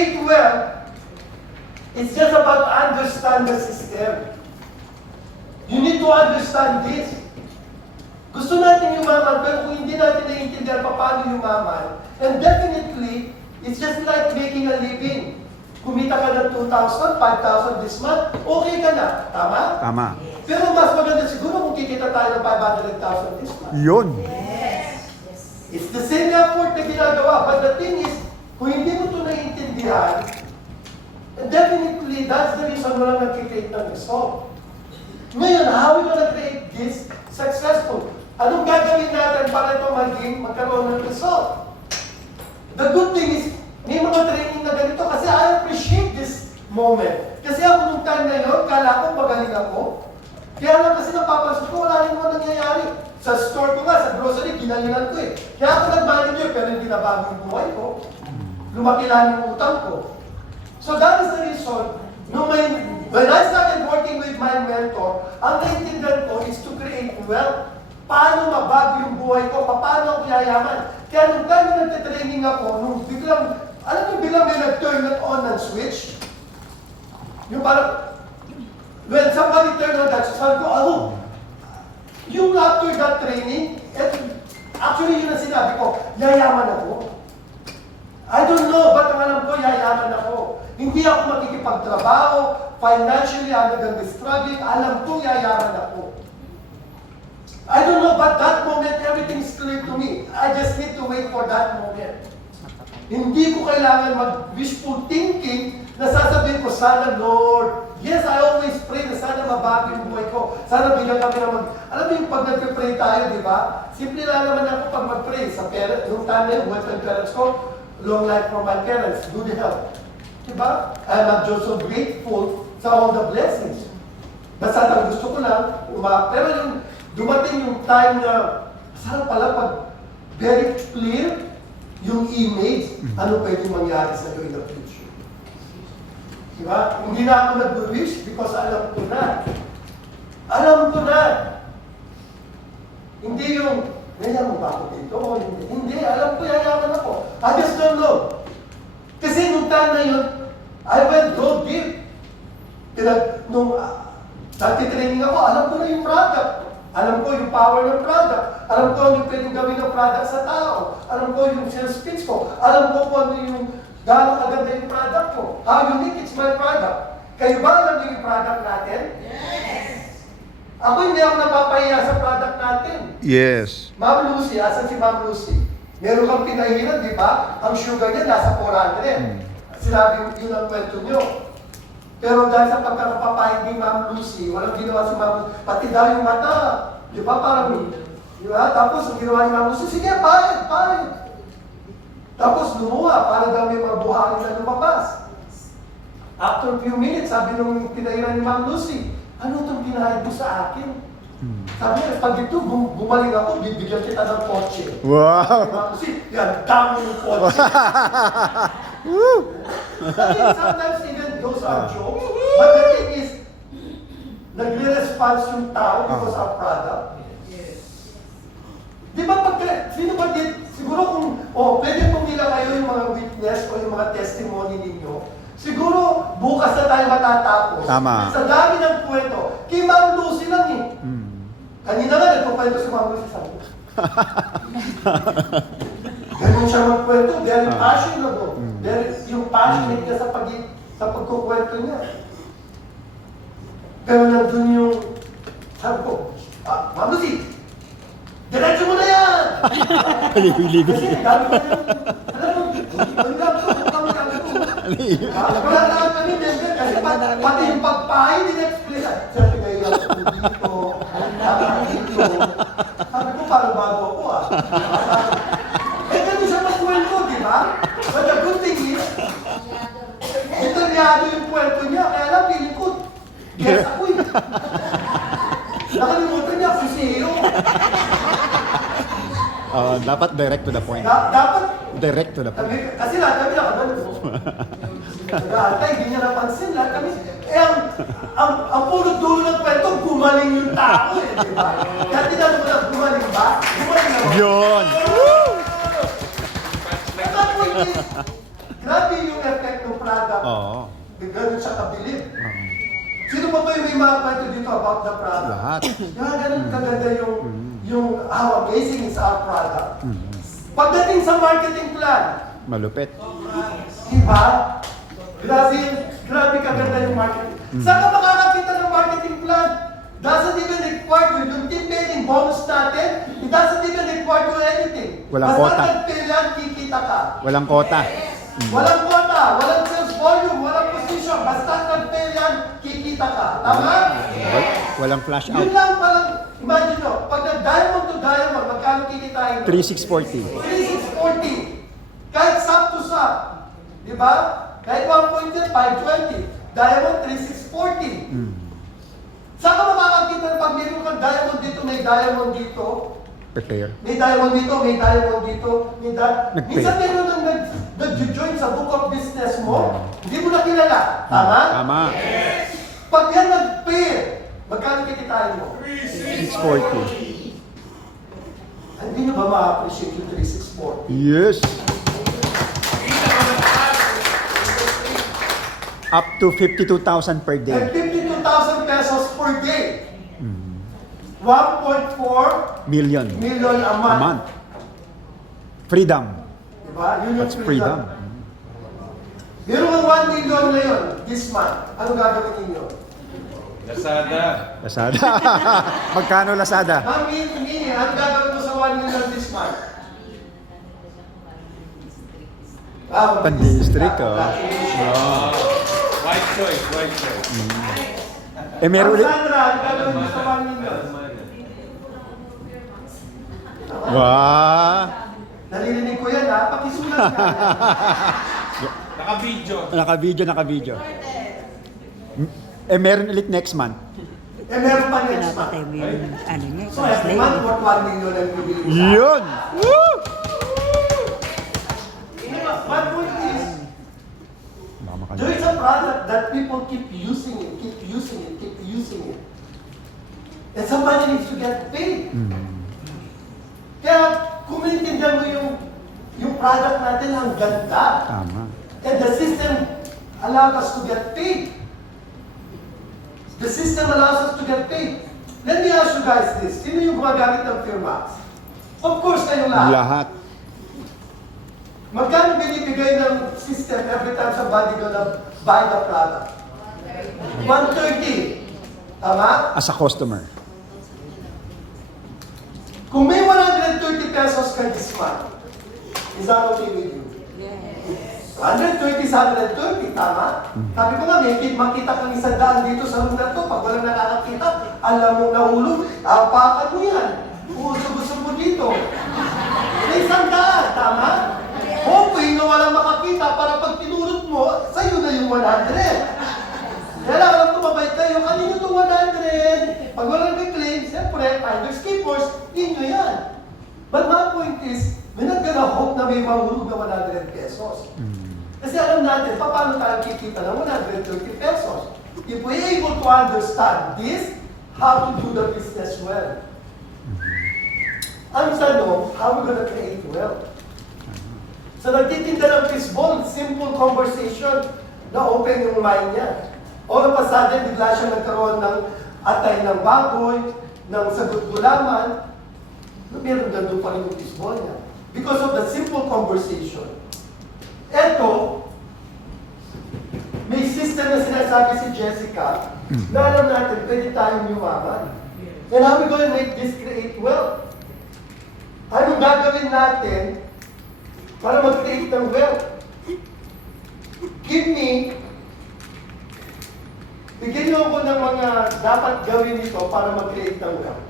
create wealth, it's just about understand the system. You need to understand this. Gusto natin yumaman, pero kung hindi natin naiintindihan paano yumaman, and definitely, it's just like making a living. Kumita ka ng 2,000, 5,000 this month, okay ka na. Tama? Tama. Pero mas maganda siguro kung kikita tayo ng 500,000 this month. Yun. It's the same effort na ginagawa. But the thing is, kung hindi mo ito naiintindihan, definitely, that's the reason walang nag-create ng result. Ngayon, how we gonna create this successful? Anong gagawin natin para ito magkaroon ng result? The good thing is, may mga training na ganito kasi I appreciate this moment. Kasi ako nung time na yun, kala ko magaling ako. Kaya lang kasi napapansin ko, wala rin mo nangyayari. Sa store ko nga, sa grocery, ginalingan ko eh. Kaya ako nag-manager, pero hindi na bago yung buhay ko. Lumaki lang yung utang ko. So that is the reason, when I started working with my mentor, ang naintindihan ko is to create wealth. Paano mabago yung buhay ko? Paano ako yayaman? Kaya nung time na nagtitraining ako, nung biglang, alam mo biglang may nag-turn on ng switch? Yung parang, when somebody turned on that switch, sabi ko, yung after that training, actually yun ang sinabi ko, yayaman ako. I don't know, ba't ang alam ko, yayaman ako. Hindi ako makikipagtrabaho, financially, I'm gonna be struggling, alam ko, yayaman ako. I don't know, but that moment, everything is clear to me. I just need to wait for that moment. Hindi ko kailangan mag-wishful thinking na sasabihin ko, sana Lord, yes, I always pray na sana mabago yung buhay ko. Sana bigyan kami na alam mo yung pag nag-pray tayo, di ba? Simple lang naman ako pag mag-pray. Sa parents, nung time na yun, buhay ng parents ko, long life for my parents, good health. Di ba? I'm just so grateful sa all the blessings. Basta ang gusto ko lang, pero yung dumating yung time na, sarap pala pag very clear yung image, ano pwedeng mangyari sa iyo in the future. Diba? Hindi na ako nag-wish because alam ko na. Alam ko na. Hindi yung, ngayon mo ba ako dito? Hindi, alam ko, yayaman ako. I just don't know. Kasi nung time na yun, I went go deep. Nung nagtitraining ako, alam ko na yung product. Alam ko yung power ng product. Alam ko yung pwedeng gawin ng product sa tao. Alam ko yung sales pitch ko. Alam ko kung ano yung gano'ng kaganda yung product ko. How unique it's my product. Kayo ba alam niyo yung product natin? Yes! Ako hindi ako napapahiya sa product natin. Yes. Ma'am Lucy, asan si Ma'am Lucy? Meron kang pinahiran, di ba? Ang sugar niya nasa 400. Sinabi yun ang kwento nyo. Pero dahil sa pagkakapapahid ni Ma'am Lucy, walang ginawa si Ma'am Lucy, pati daw yung mata. Di ba? Parang, di ba? Tapos, ang ginawa ni Ma'am Lucy, sige, pahid. Tapos, lumuha, para daw may mga buhangin na lumabas. After a few minutes, sabi nung pinahiran ni Ma'am Lucy, ano itong pinahid mo sa akin? Sabi niya, pag ito, bumaling ako, bibigyan kita ng kotse. Wow! Ma'am Lucy, yan, dami yung kotse. Sometimes even those are jokes, but the thing is, nagre-response yung tao because of product. Di ba sino ba siguro kung, pwede pong nila kayo yung mga witness o yung mga testimony ninyo, siguro bukas na tayo matatapos. Tama. Sa dami ng kwento, kay Ma'am Lucy lang eh. Kanina nga, nagpukwento si Ma'am Lucy sa akin. Ganun siya magkwento, very passionate. Yung passionate niya sa pagkukwento niya. Pero nandun yung, sabi ko, Ma'am Lucy, diretso mo na yan! Ligo-ligo. Kasi dami ko yun. Alam mo, ang lang ko, kami ko. Wala na kami member kasi pati yung pagpahay, din-explain. Sir, pinahirap ko dito, dito. Sabi ko, parang bago ako ganun siya magkwento, di ba? But the good thing is, detalyado yung kwento niya, kaya lang piling ko, guess ako eh. Nakalimutan niya ako si CEO. Dapat direct to the point. Dapat, Direct to the point. kasi lahat kami nakabalo. Lahat hindi niya napansin, lahat kami. Ang pulot dulo ng kwento, gumaling yung tao di ba? Kaya tinanong mo na, gumaling ba? Gumaling naman. Yun! Grabe yung effect ng nakabilib. Sino ba ba yung may mga kwento dito about the product? Lahat. Kaya ganun kaganda yung how amazing is our product. Pagdating sa marketing plan, Malupit. diba? Grabe kaganda yung marketing. Saan ka makakakita ng marketing plan? Doesn't even require you. Yung team building bonus natin, it doesn't even require you anything. Walang Basta quota. nag-fail yan, kikita ka. Walang kota. Walang quota, walang sales volume, walang position. Basta nag-fail yan, kikita ka. Tama? Walang flash out. Yun lang palang, imagine nyo, pag nag-diamond to diamond, magkano kikitain mo? 3640. 3640. Kahit sub to sub. Di ba? Kahit 1.5, 520. Diamond, 3640. Saan ka makakakita pag meron kang diamond dito, may diamond dito? Prepare. May diamond dito, may diamond dito, may Nag-pay. Minsan meron nang nag-join sa book of business mo, hindi mo na kilala. Tama? Tama. Pag yan nag-pair, magkano kikitain mo? 640. Hindi nyo ba ma-appreciate yung 3640? Yes. Up to 52,000 per And day. 52,000 pesos per day. 1.4 Million. million a A month. month. Freedom. Diba? Yun yung That's freedom. Meron kang 1 million na yun this month. Anong gagawin ninyo? Lazada. Lazada. Magkano Lazada? Ma'am Mini, anong gagawin mo sa 1 million this month? Pan-district, oh. White choice, white choice. Eh, meron ulit. Sandra, anong gagawin mo sa 1 million? Wow. Naririnig ko yan ha, pakisulat ka. Naka-video. Naka-video. Eh, meron ulit next month. Eh meron pa next month. Pinapatay mo yung ano niya, So every month, translate. what 1 million ang bibili mo? Yun! Woo! My point is, Baka makalimutan. there is a product that people keep using it, keep using it. And somebody needs to get paid. Kaya kung maintindihan mo yung product natin, ang ganda. Tama. And the system allows us to get paid. The system allows us to get paid. Let me ask you guys this. Sino yung gumagamit ng Firmax? Of course, kayo lahat. Lahat. Magkano binibigay ng system every time somebody gonna buy the product? 130. Tama? As a customer. Kung may 130 pesos ka this month, is that okay with you? 130 is 130, tama? Sabi ko nga, makita kang 100 dito sa room na to. Pag walang nakakakita, alam mo nahulog, apakan mo yan. Gusto mo dito. May 100, tama? Hoping na walang makakita para pag pinulot mo, sa'yo na yung 100. Kaya lang, alam ko mabait kayo, kanino itong 100? Pag walang reclaim, siyempre, finders keepers, inyo yan. But my point is, we're not gonna hope na may mahulog na 100 pesos. Kasi alam natin, paano tayo kikita ng 130 pesos? If we're able to understand this, how to do the business well. Ang tanong, how we're gonna create wealth? So nagtitinda ng fishball, simple conversation, na open yung mind niya. All of a sudden, bigla siya nagkaroon ng atay ng baboy, ng sagot gulaman, meron nandun pa rin yung fishball niya. Because of the simple conversation. Eto, may system na sinasabi si Jessica na alam natin, pwede tayong yumaman. And how we going to make this create wealth? Anong gagawin natin para mag-create ng wealth? Bigyan niyo ako ng mga dapat gawin nito para mag-create ng wealth.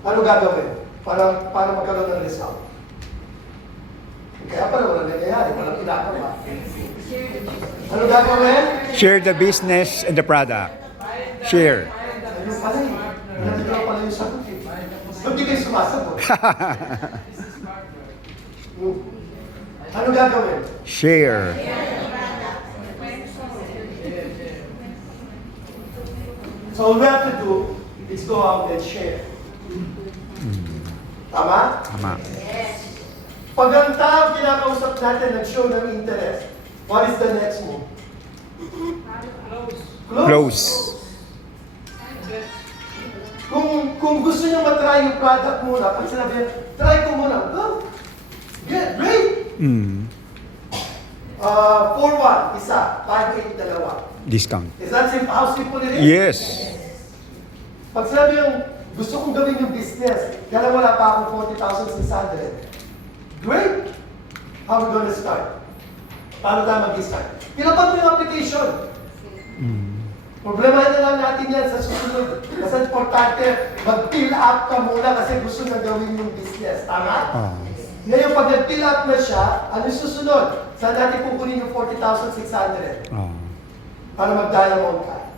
Ano gagawin? Para magkaroon ng result. Kaya pala wala nangyayari, walang pinakama. Ano gagawin? Share the business and the product. Share. Ayun pala eh. Nandito pala yung sagot eh. Ba't di kayo sumasagot? Ano gagawin? Share. So all we have to do is go out and share. Tama? Tama. Pag ang tao kinakausap natin nag-show ng interest, what is the next move? Close. Kung gusto niyo matry yung product muna, pag sinabi, try ko muna. Oh, yeah, great! Mm. 4-1, isa. 5-8, dalawa. Discount. Is that simple? How simple it is? Yes. Pag sinabi yung gusto kong gawin yung business, kaya wala pa akong 40,600. Great! How we gonna start? Paano tayo mag-start? Pinapan mo yung application. Problemahin na lang natin yan sa susunod. Kasi importante, mag-fill up ka muna kasi gusto na gawin yung business. Tama? Ah. Ngayon, pag nag-fill up na siya, ano yung susunod? Saan natin kukunin yung 40,600? Ah. Para mag-diamond ka.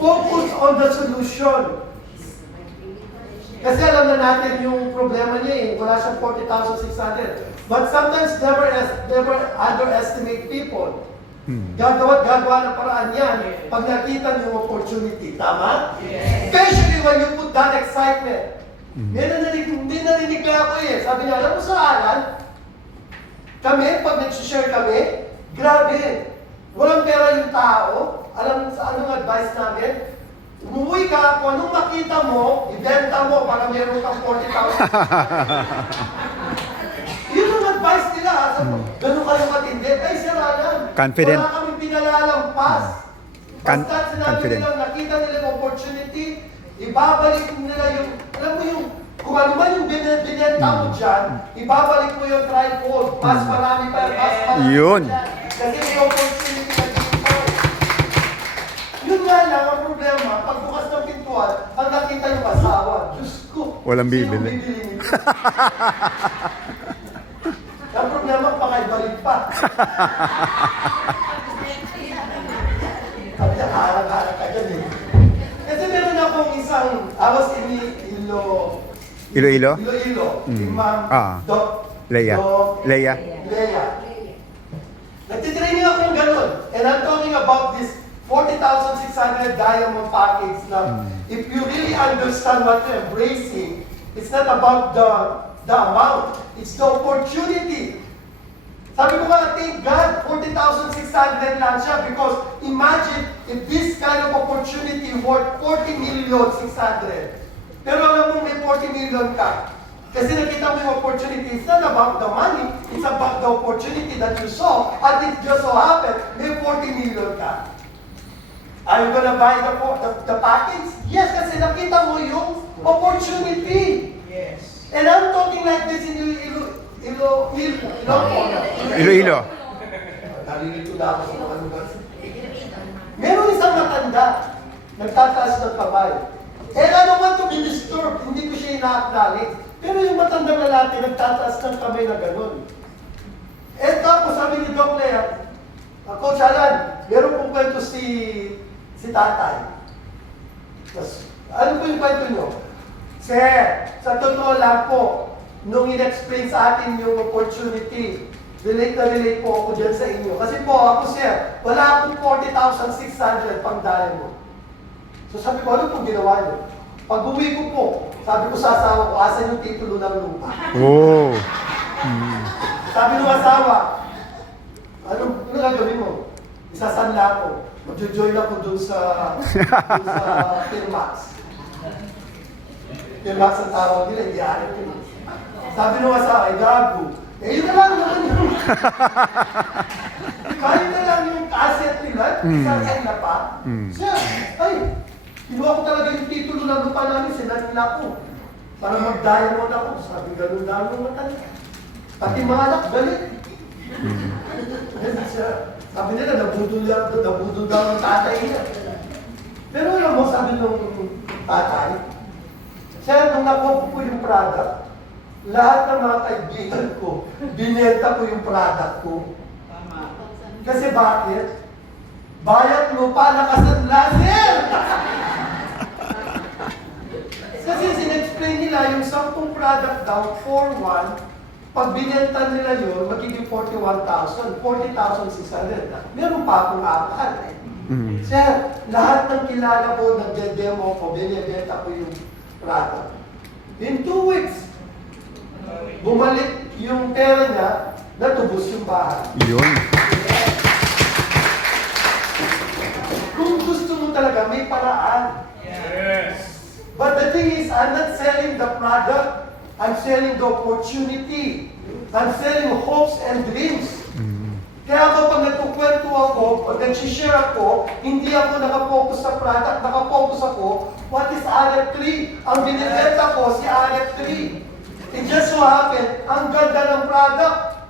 Focus on the solution. Kasi alam na natin yung problema niya eh. Wala siyang 40,600. But sometimes never underestimate people. Gagawa ng paraan yan pag nakita niyo yung opportunity. Tama? Yes. Especially when you put that excitement. May narinig na ako eh. Sabi niya, alam mo sa Alan, kami, pag nag-share kami, grabe. Walang pera yung tao. Alam mo sa anong advice namin? Umuwi ka, kung anong makita mo, ibenta mo para meron kang 40,000. Yun ang advice nila. Ganun kayo matindi. Ay, sir Alan, Confident. wala kami pinalalampas. Basta sinabi Confident. nila, nakita nila yung opportunity, ibabalik nila yung, alam mo yung, kung ano man yung binenta mo dyan, ibabalik mo yung trifold. Mas marami pa, mas marami Yun. pa dyan. Kasi may opportunity na dito. Yun nga lang, ang problema, pagbukas ng pintuan, ang nakita yung asawa. Diyos ko, Walang sino bibili. nito? Ang problema, pakaibalik pa. Sabi niya, harang-harang ka dyan eh. Kasi meron akong isang, I was in Iloilo? Iloilo. Si Ma'am Ah. Doc. Leia. Leia. Leia. Nagtitraining ako ng ganun. And I'm talking about this 40,600 diamond package na if you really understand what you're embracing, it's not about the amount, it's the opportunity. Sabi ko nga, thank God, 40,600 lang siya because imagine if this kind of opportunity worth 40,600,000. Pero alam mo may 40 million ka. Kasi nakita mo yung opportunity, it's not about the money, it's about the opportunity that you saw. At it just so happened, may 40 million ka. Are you gonna buy the package? Yes, kasi nakita mo yung opportunity. Yes. And I'm talking like this in Iloilo. Narinig ko na ako sa mga lugar. Meron isang matanda, nagtataas ng kamay. And I don't want to be disturbed, hindi ko siya ina-acknowledge. Pero yung matandang lalaki, nagtataas ng kamay na gano'n. Eh tapos sabi ni Doc Lea, Coach Alan, meron pong kwento si tatay. Tapos, ano po yung kwento nyo? Sir, sa totoo lang po, nung in-explain sa atin yung opportunity, relate na relate po ako dyan sa inyo. Kasi po, ako sir, wala akong 40,600 pang diamond. So sabi ko, ano pong ginawa nyo? Pag uwi ko po, sabi ko sa asawa ko, asan yung titulo ng lupa? Oh. Sabi ng asawa, ano gagawin mo? Isasanla ko. Mag-join ako dun sa Firmax. Firmax ang tawag nila, hindi alam ko. Sabi ng asawa, ay gago. Eh yun na lang naman yun. Kaya na lang yung asset nila, isasanla pa. Siya, ay, kinuha ko talaga yung titulo ng lupa namin, sinanla ko. Para mag-diamond ako. Sabi, ganun lang yung matanda. Pati mga anak, galit. Sabi nila, nabudol daw ng tatay niya. Pero alam mo, sabi ng tatay, siya, nung nakuha ko yung product, lahat ng mga kaibigan ko, binenta ko yung product ko. Tama. Kasi bakit? Bayat lupa nakasanla, sir! Kasi sin-explain nila yung 10 product daw, 4-1, pag binenta nila yun, magiging 41,000, 40,600 na. Meron pa akong akal. Sir, lahat ng kilala ko, nagde-demo ko, binibenta ko yung product. In 2 weeks, bumalik yung pera niya, natubos yung bahay. Yun. talaga, may paraan. But the thing is, I'm not selling the product. I'm selling the opportunity. I'm selling hopes and dreams. Kaya ako pag nagkukwento ako, pag nag-share ako, hindi ako nakapokus sa product, nakapokus ako, what is RF3? Ang binibenta ko si RF3. It just so happened, ang ganda ng product.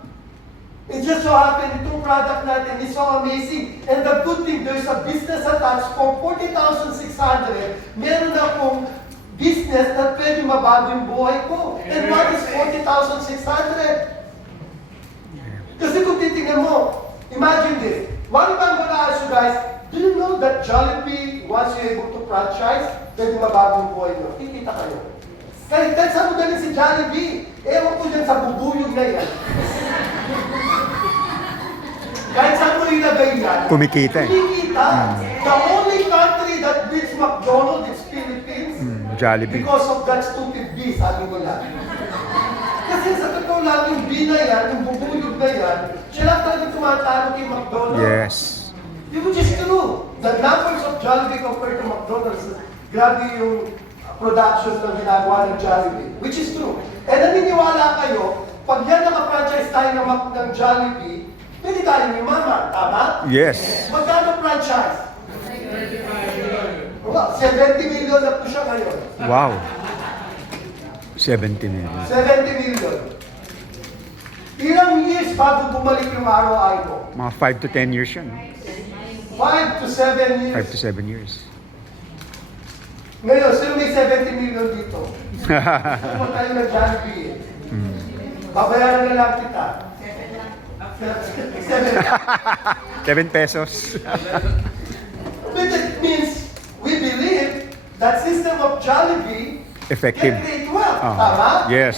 It just so happened, itong product natin is so amazing. And the good thing, there's a business attached for 40,600. Meron akong business na pwede mabago yung buhay ko. And what is 40,600? Kasi kung titingnan mo, imagine this. What if I'm gonna ask you guys, do you know that Jollibee, once you're able to franchise, pwede mabago yung buhay nyo? Kikita kayo. Kahit saan mo galing si Jollibee, ewan ko dyan sa bubuyog na yan. Kahit saan mo ilagay yan, Kumikita eh. kumikita. The only country that beats McDonald's is Philippines. Jollibee. Because of that stupid B, sabi nila. Kasi sa totoo lang, yung B na yan, yung bubuyog na yan, siya lang talaga tumatalo kay McDonald's. Yes. Which is true. The numbers of Jollibee compared to McDonald's, grabe yung productions na ginagawa ng Jollibee. Which is true. And naniniwala kayo, pag yan naka-franchise tayo ng Jollibee, pwede tayo yumaman, tama? Yes. Magkano franchise? 70 million na po siya ngayon. Wow. 70 million. 70 million. Ilang years bago bumalik yung ROI mo? Mga 5 to 10 years yun. 5 to 7 years. 5 to 7 years. Ngayon, sino may 70 million dito? Sino tayo na Jollibee eh? Babayaran na lang kita. 7 pesos. But it means we believe that system of Jollibee Effective. can create wealth. Tama? Yes.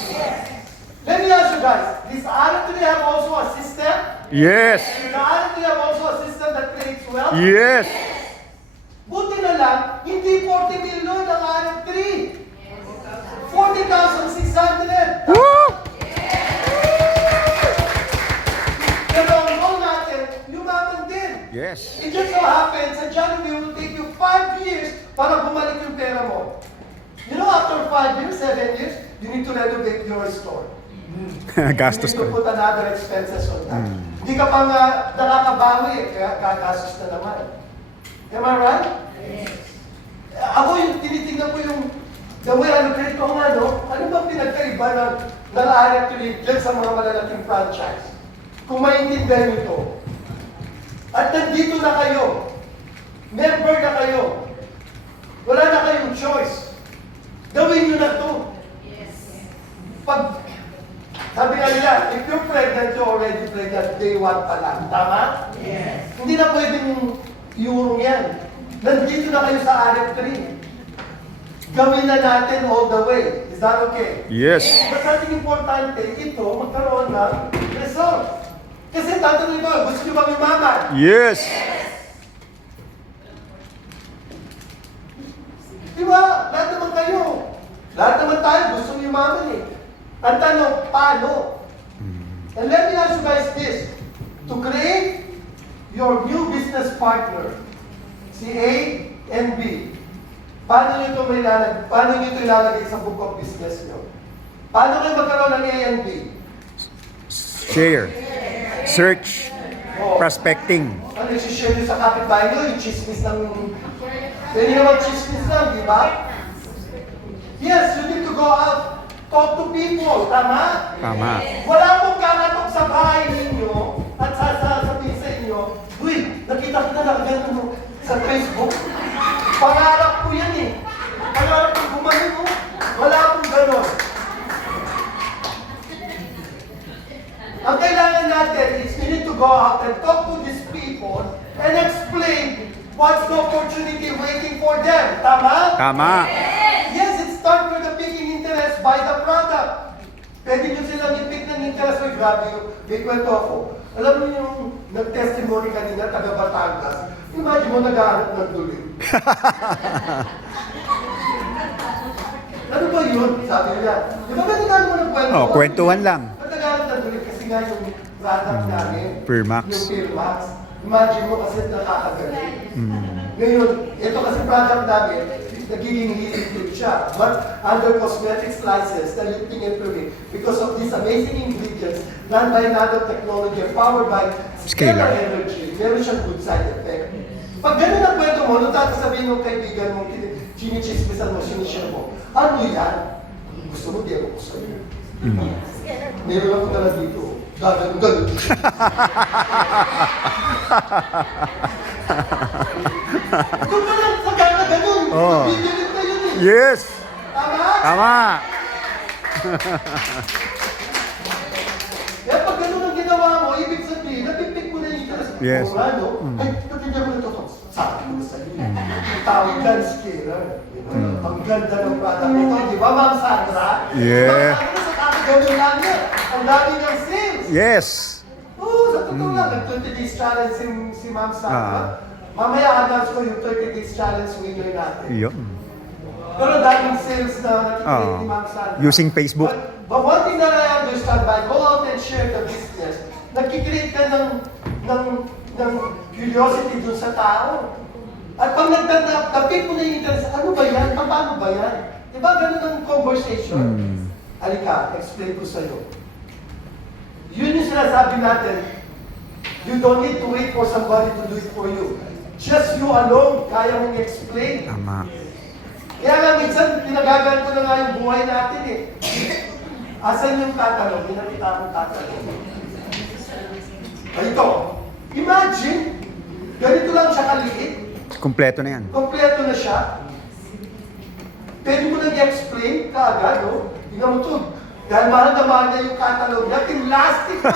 Let me ask you guys, does RF3 have also a system? Yes. Does RF3 have also a system that creates wealth? Yes. Buti na lang, hindi 40 million ang RF3. 40,600. Woo! Pero ang goal natin, yumaman din. Yes. It just so happens, sa Jollibee will take you 5 years para bumalik yung pera mo. You know, after 5 years, 7 years, you need to renovate your store. Gastos You need to ko. put another expenses on that. Hindi ka pa nga nakakabawi eh, kaya gagastos na naman. Am I right? Yes. Ako yung tinitingnan ko yung the way I look at it, ano ba pinagkaiba ng RF3 dyan sa mga malalaking franchise? Kung maintindihan nyo ito. At nandito na kayo. Member na kayo. Wala na kayong choice. Gawin nyo na ito. Pag, sabi nga nila, if you're pregnant, you're already pregnant, day 1 pa lang. Tama? Yes. Hindi na pwedeng iurong yan. Nandito na kayo sa RF3. Gawin na natin all the way. Is that okay? Yes. Mas ating importante, ito, magkaroon ng result. Kasi tatanungin ko, gusto nyo bang yumaman? Yes. Diba? Lahat naman kayo. Lahat naman tayo gusto yumaman eh. Ang tanong, paano? And let me ask you guys this. To create your new business partner, si A and B, paano nyo ito ilalagay sa book of business nyo? Paano kayo magkaroon ng A and B? Share. Search. Prospecting. Ano yung share nyo sa kapitbahay nyo? Yung chismis ng... Pwede naman chismis lang, di ba? Yes, you need to go out, talk to people, tama? Tama. Wala pong kakatok sa bahay ninyo at sasabihin sa inyo, uy, nakita kita nakaganto mo sa Facebook. Pangarap ko yan eh. Pangarap ko gumanin mo. Wala pong ganon. Ang kailangan natin is we need to go out and talk to these people and explain what's the opportunity waiting for them. Tama? Tama. Yes, it starts with the picking interest by the product. Pwede nyo silang i-pick ng interest. Uy, grabe yun. May kwento ako. Alam mo yung nag-testimony kanina, taga Batangas. Imagine mo nag-aarap ng tuloy. Ano ba yun? Sabi niya. Di ba ganyan mo ng kwento? Oh, kwentuhan lang. Nag-aarap ng tuloy kasi nga yung product namin. Firmax. Yung Firmax. Imagine mo kasi nakakagaling. Ngayon, ito kasi product namin, nagiging healing cream siya. But under cosmetics license, na lifting and improving, because of these amazing ingredients, run by nanotechnology, powered by scalar energy, meron siyang good side effect. Pag ganun ang kwento mo, nung sabihin ng kaibigan mo, chinichismisan mo, sinishare mo, ano yan? Gusto mo, di ako gusto yun. Meron ako na dito. Ganun. Kung ka lang sa ganun, Oo. bibilit na yun eh. Yes! Tama? Tama! Kaya pag ganun ang ginawa mo, ibig sabihin, napipik mo na yung interest. Yes. O ano, ay, natindihan mo na ito. Sabi ko na sa iyo. Tawag dyan, scaler. Ang ganda ng product nito, di ba, Ma'am Sandra? Yeah. Ma'am Sandra, sa kakagano'n lang yan. Ang dami niyang sales. Yes! Oo, sa totoo lang, nag-20 days challenge si Ma'am Sandra. Mamaya announce ko yung 30 days challenge winner natin. Yun. Pero daming sales na nakikita ni Ma'am Sandra. Using Facebook. But one thing that I understand, by go out and share the business, nagkikreate ka ng curiosity dun sa tao. At pag nagtatapik mo na yung interest, ano ba yan? Paano ba yan? Diba ganun ang conversation? Halika, explain ko sa'yo. Yun yung sinasabi natin, you don't need to wait for somebody to do it for you. Just you alone, kaya mong explain. Tama. Kaya nga minsan, pinagagan ko na nga yung buhay natin eh. Asan yung katalog? May nakita akong katalog. Ito, imagine, ganito lang siya kaliit. Kompleto na yan. Kompleto na siya. Pwede mo nang i-explain kaagad, no? Tingnan mo to. Dahil mahal na mahal niya yung catalog niya, plastic pa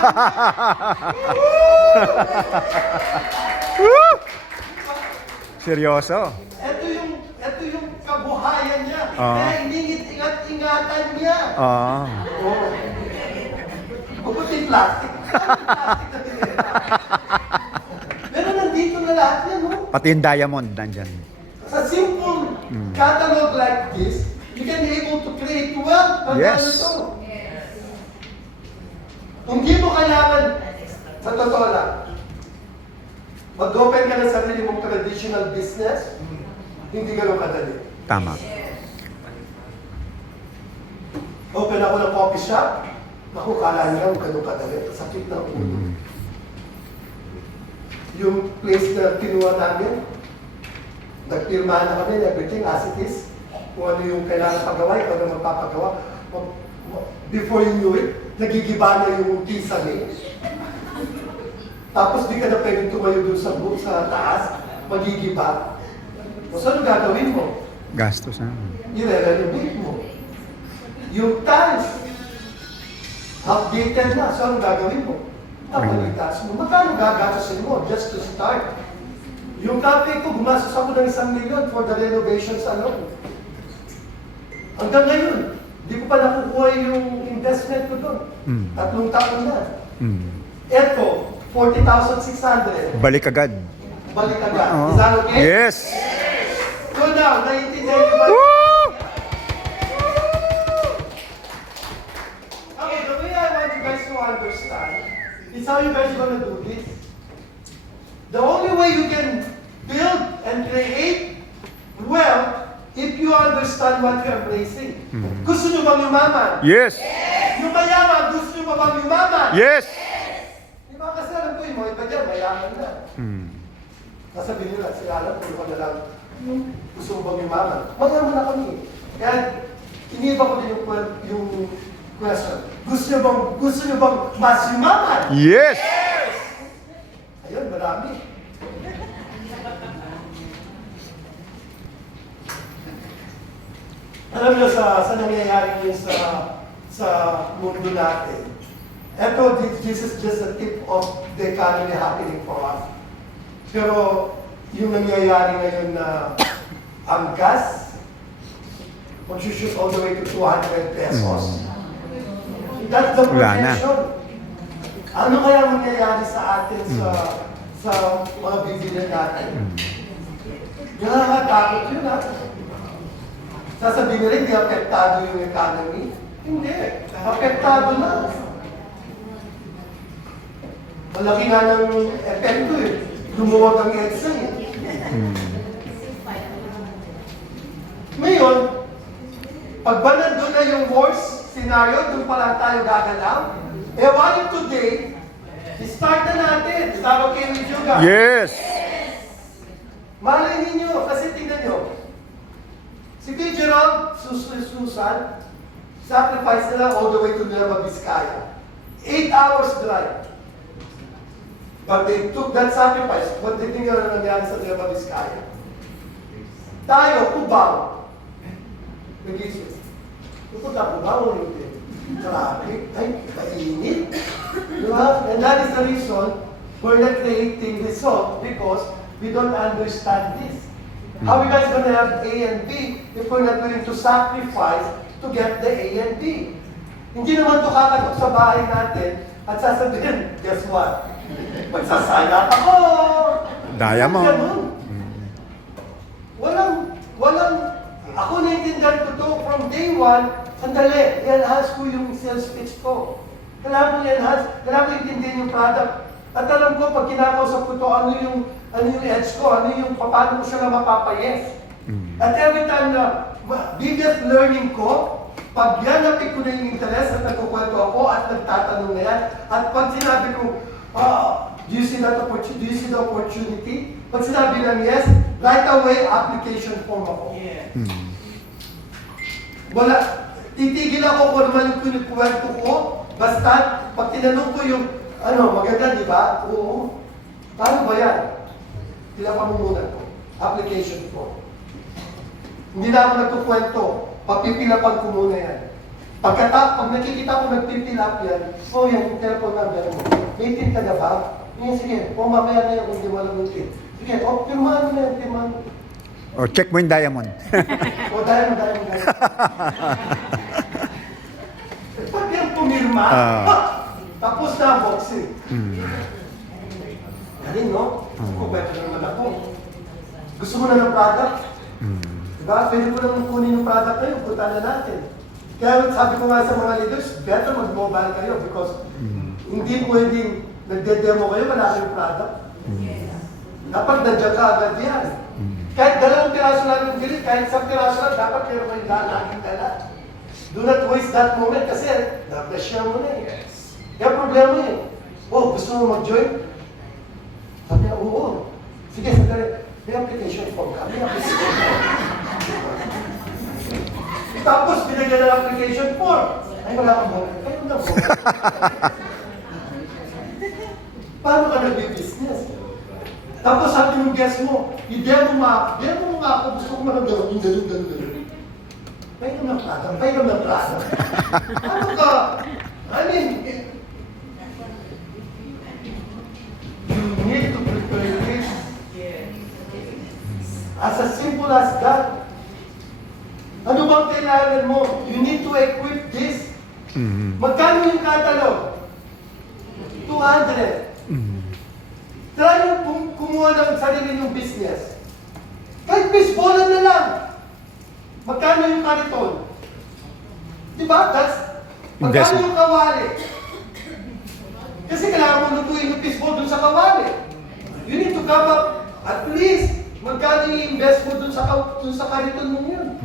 Seryoso. Ito yung kabuhayan niya. Ah. Kaya ingat-ingatan niya. Ah. Oo. Mabuti plastic. Plastic na tinira. Pero nandito na lahat yan, no? Pati yung diamond nandyan. Sa simple catalog like this, you can be able to create wealth. Yes. Ito. Hindi mo kailangan, sa totoo lang, mag-open ka ng sarili mong traditional business, hindi ganun kadali. Tama. Open ako ng coffee shop, naku, kala niya ganun kadali. Sakit na ulo. Yung place na kinuha namin, nagpirmahan na kami, everything as it is. Kung ano yung kailangan pagawa, ikaw na magpapagawa. Before you knew it, nagigiba na yung kisame. Tapos di ka na pwedeng tumayo dun sa taas, magigiba. O saan gagawin mo? Gastos na. I-renovate mo. Yung tiles, updated na, saan gagawin mo? Napalitas mo. Magkano gagastusin mo just to start? Yung cafe ko, gumastos ako ng 1 million for the renovations alone. Hanggang ngayon, di ko pa nakukuha yung investment ko doon. 3 taon na. Eto, 40,600. Balik agad. Balik agad. Oo. Is that okay? Yes! So now, naiintindihan niyo ba? Woo! Okay, the way I want you guys to understand is how you guys are gonna do this. The only way you can build and create wealth if you understand what you're embracing. Gusto nyo bang yumaman? Yes! Yung mayaman, gusto nyo ba bang yumaman? Yes! Di ba kasi alam ko yung mga iba dyan, mayaman na. Sasabihin nila, sila alam ko na lang, gusto mo bang yumaman? Mayaman na kami. Kaya, iniba ko din yung question. Gusto nyo bang mas yumaman? Yes! Ayun, marami. Alam niyo sa nangyayari ngayon sa mundo natin, this is just a tip of the economy happening for us. Pero yung nangyayari ngayon na ang gas, mag-shoot all the way to 200 pesos. That's the Wala na. projection. Ano kaya mangyayari sa atin sa mga bibilin natin? Nakakatakot yun, ha? Sasabihin nila, hindi apektado yung economy. Hindi. Apektado na. Malaki nga ng epekto eh. Lumuwag ang EDSA eh. Ngayon, pag ba nandun na yung worst scenario, doon pa lang tayo gagalaw. Eh, what if today, start na natin. Is that okay with you guys? Yes. Malay ninyo, kasi tingnan nyo. Si Kuya Jerome, Susan, sacrifice nila all the way to Nueva Vizcaya. 8 hours drive. But they took that sacrifice. What did you na nangyari sa Nueva Vizcaya? Tayo, Cubao. Nag-isip. Pupunta Cubao, hindi. Traffic. Ay, kainit. Diba? And that is the reason we're not creating result because we don't understand this. How are we guys going to have A and B if we're not willing to sacrifice to get the A and B? Hindi naman ito kakatok sa bahay natin at sasabihin, guess what? Magsasayap ako! Diamond. Ganun. Walang, ako naiintindihan ko to from day one, sandali, i-enhance ko yung sales pitch ko. Kailangan ko i-enhance, kailangan ko intindihin yung product. At alam ko, pag kinakausap ko to, ano yung edge ko, ano yung paano ko siya na mapapayes. At every time na biggest learning ko, pag yan napik ko na yung interest at nagkukwento ako at nagtatanong na yan, at pag sinabi ko, do you see that opportunity? Do you see the opportunity? Pag sinabi lang yes, right away, application form ako. Yeah. Wala, titigil ako kung naman yung kunikwento ko, basta pag tinanong ko yung, maganda, di ba? Oo. Paano ba yan? Pinapamununan ko. Application form. Hindi na ako nagkukwento. Papipilapan ko muna yan. Pag nakikita ko nagpipilap yan, yung telephone number mo. Maintain ka na ba? Sige, mamaya na yan kung di mo alam yung pin. Sige, pirmahan mo na yan, pirmahan mo. O, check mo yung diamond. Diamond. Pag yan pumirma, tapos na ang boxing. Galing, no? Kukwento naman ako. Gusto mo na ng product? Diba? Pwede ko lang kunin yung product na yun, punta na natin. Kaya sabi ko nga sa mga leaders, better mag-mobile kayo because hindi pwedeng nagde-demo kayo, wala kayong product. Dapat nandiyan ka agad yan. Kahit 2 piraso lang yung gilit, kahit 1 piraso lang, dapat meron kayong laging dala. Do not waste that moment kasi na-pressure mo na eh. Kaya problema eh. Gusto mo mag-join? Sabi niya, oo. Sige, sandali. May application form ka. May application form. Tapos, binigyan ng application form. Ay, wala kang bola. Kayo na bola. Paano ka nag-business? Tapos sabi ng guest mo, i-demo mo nga ako, gusto ko magagawa yung ganun. Painom ng product. Ano ka? I mean, you need to prepare this. As simple as that. Ano bang kailangan mo? You need to equip this. Magkano yung catalog? 200. Try yung kumuha ng sarili ng business. Kahit baseball na lang. Magkano yung kariton? Diba? Magkano yung kawali? Kasi kailangan mo lutuin yung baseball dun sa kawali. You need to come up at least magkano yung invest mo dun sa kariton mo yun.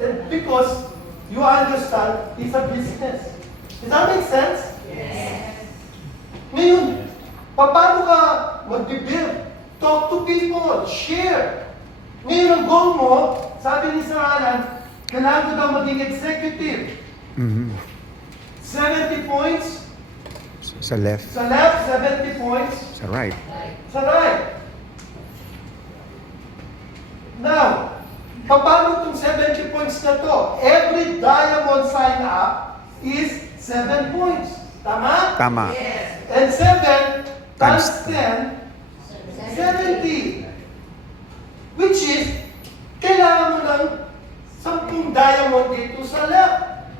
And because you understand it's a business. Does that make sense? Yes. Ngayon, paano ka mag-build? Talk to people, share. Ngayon ang goal mo, sabi ni Sir Alan, kailangan ko daw maging executive. 70 points. Sa left. Sa left, 70 points. Sa right. Sa right. Now, paano itong 70 points na to? Every diamond sign up is 7 points. Tama? Tama. Yes. And 7 times Times 10, 70. Which is, kailangan mo ng 10 diamond dito sa left.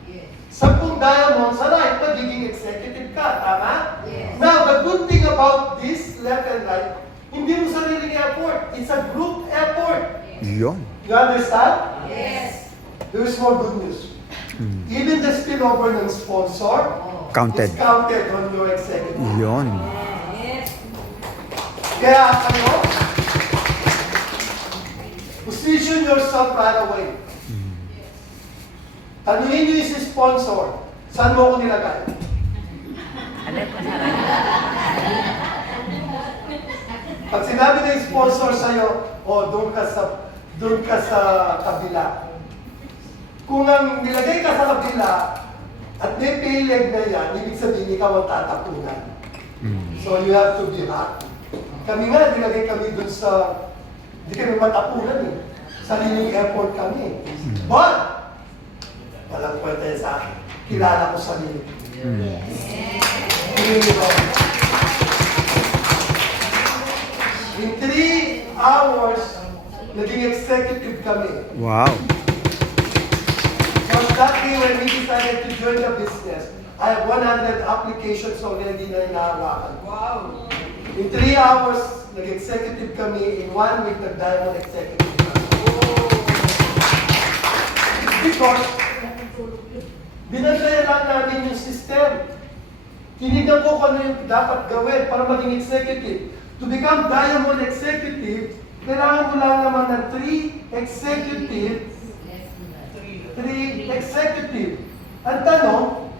10 diamond sa right, magiging executive ka. Tama? Yes. Now, the good thing about this left and right, hindi mo sariling effort. It's a group effort. Yun. You understand? Yes. There's more good news. Even the spillover ng sponsor Counted. is counted on your executive. Yun. Yes. Kaya kayo, Position yourself right away. Tanungin niyo yung si sponsor, saan mo ako nilagay? Pag sinabi ng sponsor sa'yo, doon ka sa kabila. Kung ang nilagay ka sa kabila, at may payleg na yan, ibig sabihin ikaw ang tatapunan. So you have to be happy. Kami nga, nilagay kami doon sa, hindi kami matapunan eh. Sariling airport kami. But, walang kwenta yan sa akin. Kilala ko sarili. In 3 hours, naging executive kami. Wow. So that day when we decided to join the business, I have 100 applications already na inahawakan. Wow! In 3 hours, nag-executive kami. In 1 week, nag-diamond executive kami. Because, binantayan lang namin yung system. Tinignan ko kung ano yung dapat gawin para maging executive. To become diamond executive, kailangan mo lang naman ng 3 executive. Ang tanong,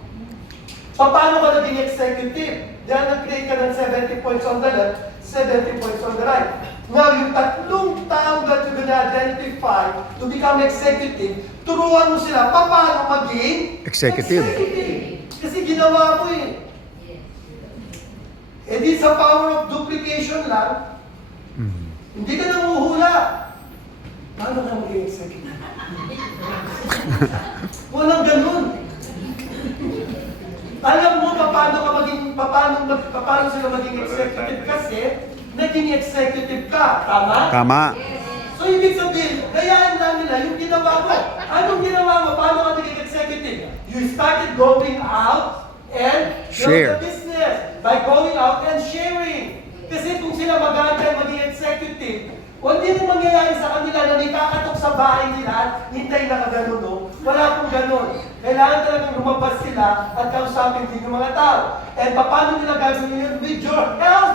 paano ka naging executive? Dahil nag-create ka ng 70 points on the left, 70 points on the right. Now, yung tatlong tao that you're gonna identify to become executive, turuan mo sila paano maging Executive. Kasi ginawa mo eh. E di sa power of duplication lang, hindi ka nanguhula. Paano ka maging executive? Walang ganun. Alam mo paano sila maging executive kasi naging executive ka. Tama? Tama. So, ibig sabihin, gayaan lang nila yung ginawa mo. Anong ginawa mo? Paano ka naging executive? You started going out and Share. build the business by going out and sharing. Kasi kung sila mag-aantay maging executive, hindi rin mangyayari sa kanila na nakakatok sa bahay nila at hintay na kagano'n, no? Wala pong gano'n. Kailangan talagang lumabas sila at kausapin din yung mga tao. And paano nila gagawin yun? With your help!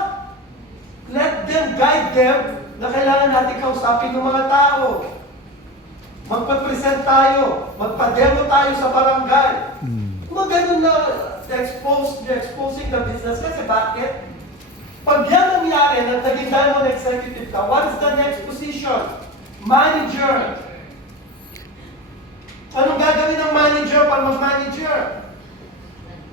Let them guide them na kailangan natin kausapin ng mga tao. Magpa-present tayo, magpa-demo tayo sa barangay. Magano'n na exposing the business. Kasi bakit? Pag yan nangyari na naging diamond executive ka, what is the next position? Manager. Anong gagawin ng manager para mag-manager?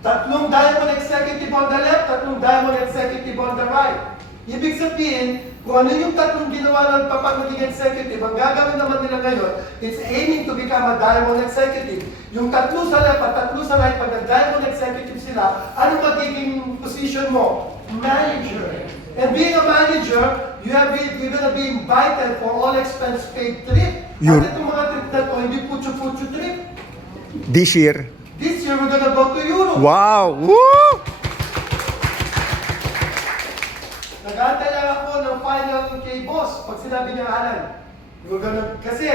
3 diamond executive on the left, 3 diamond executive on the right. Ibig sabihin, kung ano yung 3 ginawa ng papag naging executive, ang gagawin naman nila ngayon, it's aiming to become a diamond executive. Yung 3 sa left at 3 sa right, pag nag-diamond executive sila, ano magiging position mo? Manager. And being a manager, you're gonna be invited for all expense paid trip. At itong mga trip na to, hindi putyo-putyo trip. This year. This year, we're gonna go to Europe. Wow! Woo! Nag-aantay lang ako ng final kay boss pag sinabi niya, Alan. Kasi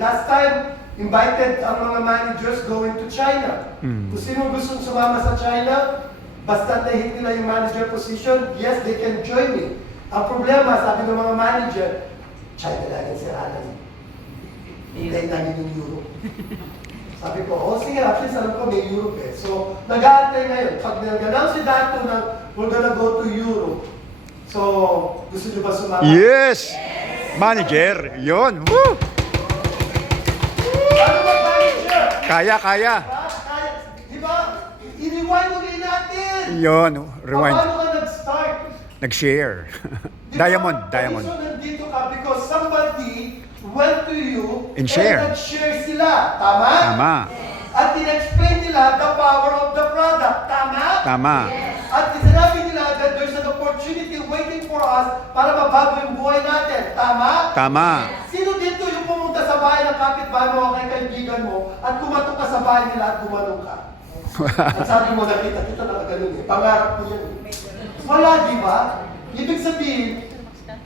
last time, invited ang mga managers going to China. Kung sino gustong sumama sa China, basta nahit nila yung manager position, yes, they can join me. Ang problema, sabi ng mga manager, China lagi si Alan. Hintayin namin yung Europe. Sabi ko, sige, at least alam ko may Europe eh. So, nag-aantay ngayon. Pag nag-announce si Dato na we're gonna go to Europe, so, gusto nyo ba sumama? Yes! Manager. Yun. Woo! Ano ba manager? Kaya. Kaya, di ba? I-rewind ulit natin. Yun. Rewind. Paano ka nag-start? Nag-share. Di ba? Diamond. The reason nandito ka because somebody went to you And share. nag-share sila. Tama? Tama. At in-explain nila the power of the product. Tama? Tama. At sinabi nila that there's an opportunity waiting for us para mabago yung buhay natin. Tama? Tama. Sino dito yung pumunta sa bahay ng kapitbahay mo o kay kaibigan mo at kumatok ka sa bahay nila at gumanong ka? At sabi mo, nakita kita na ganun eh. Pangarap ko yan. Wala, di ba? Ibig sabihin,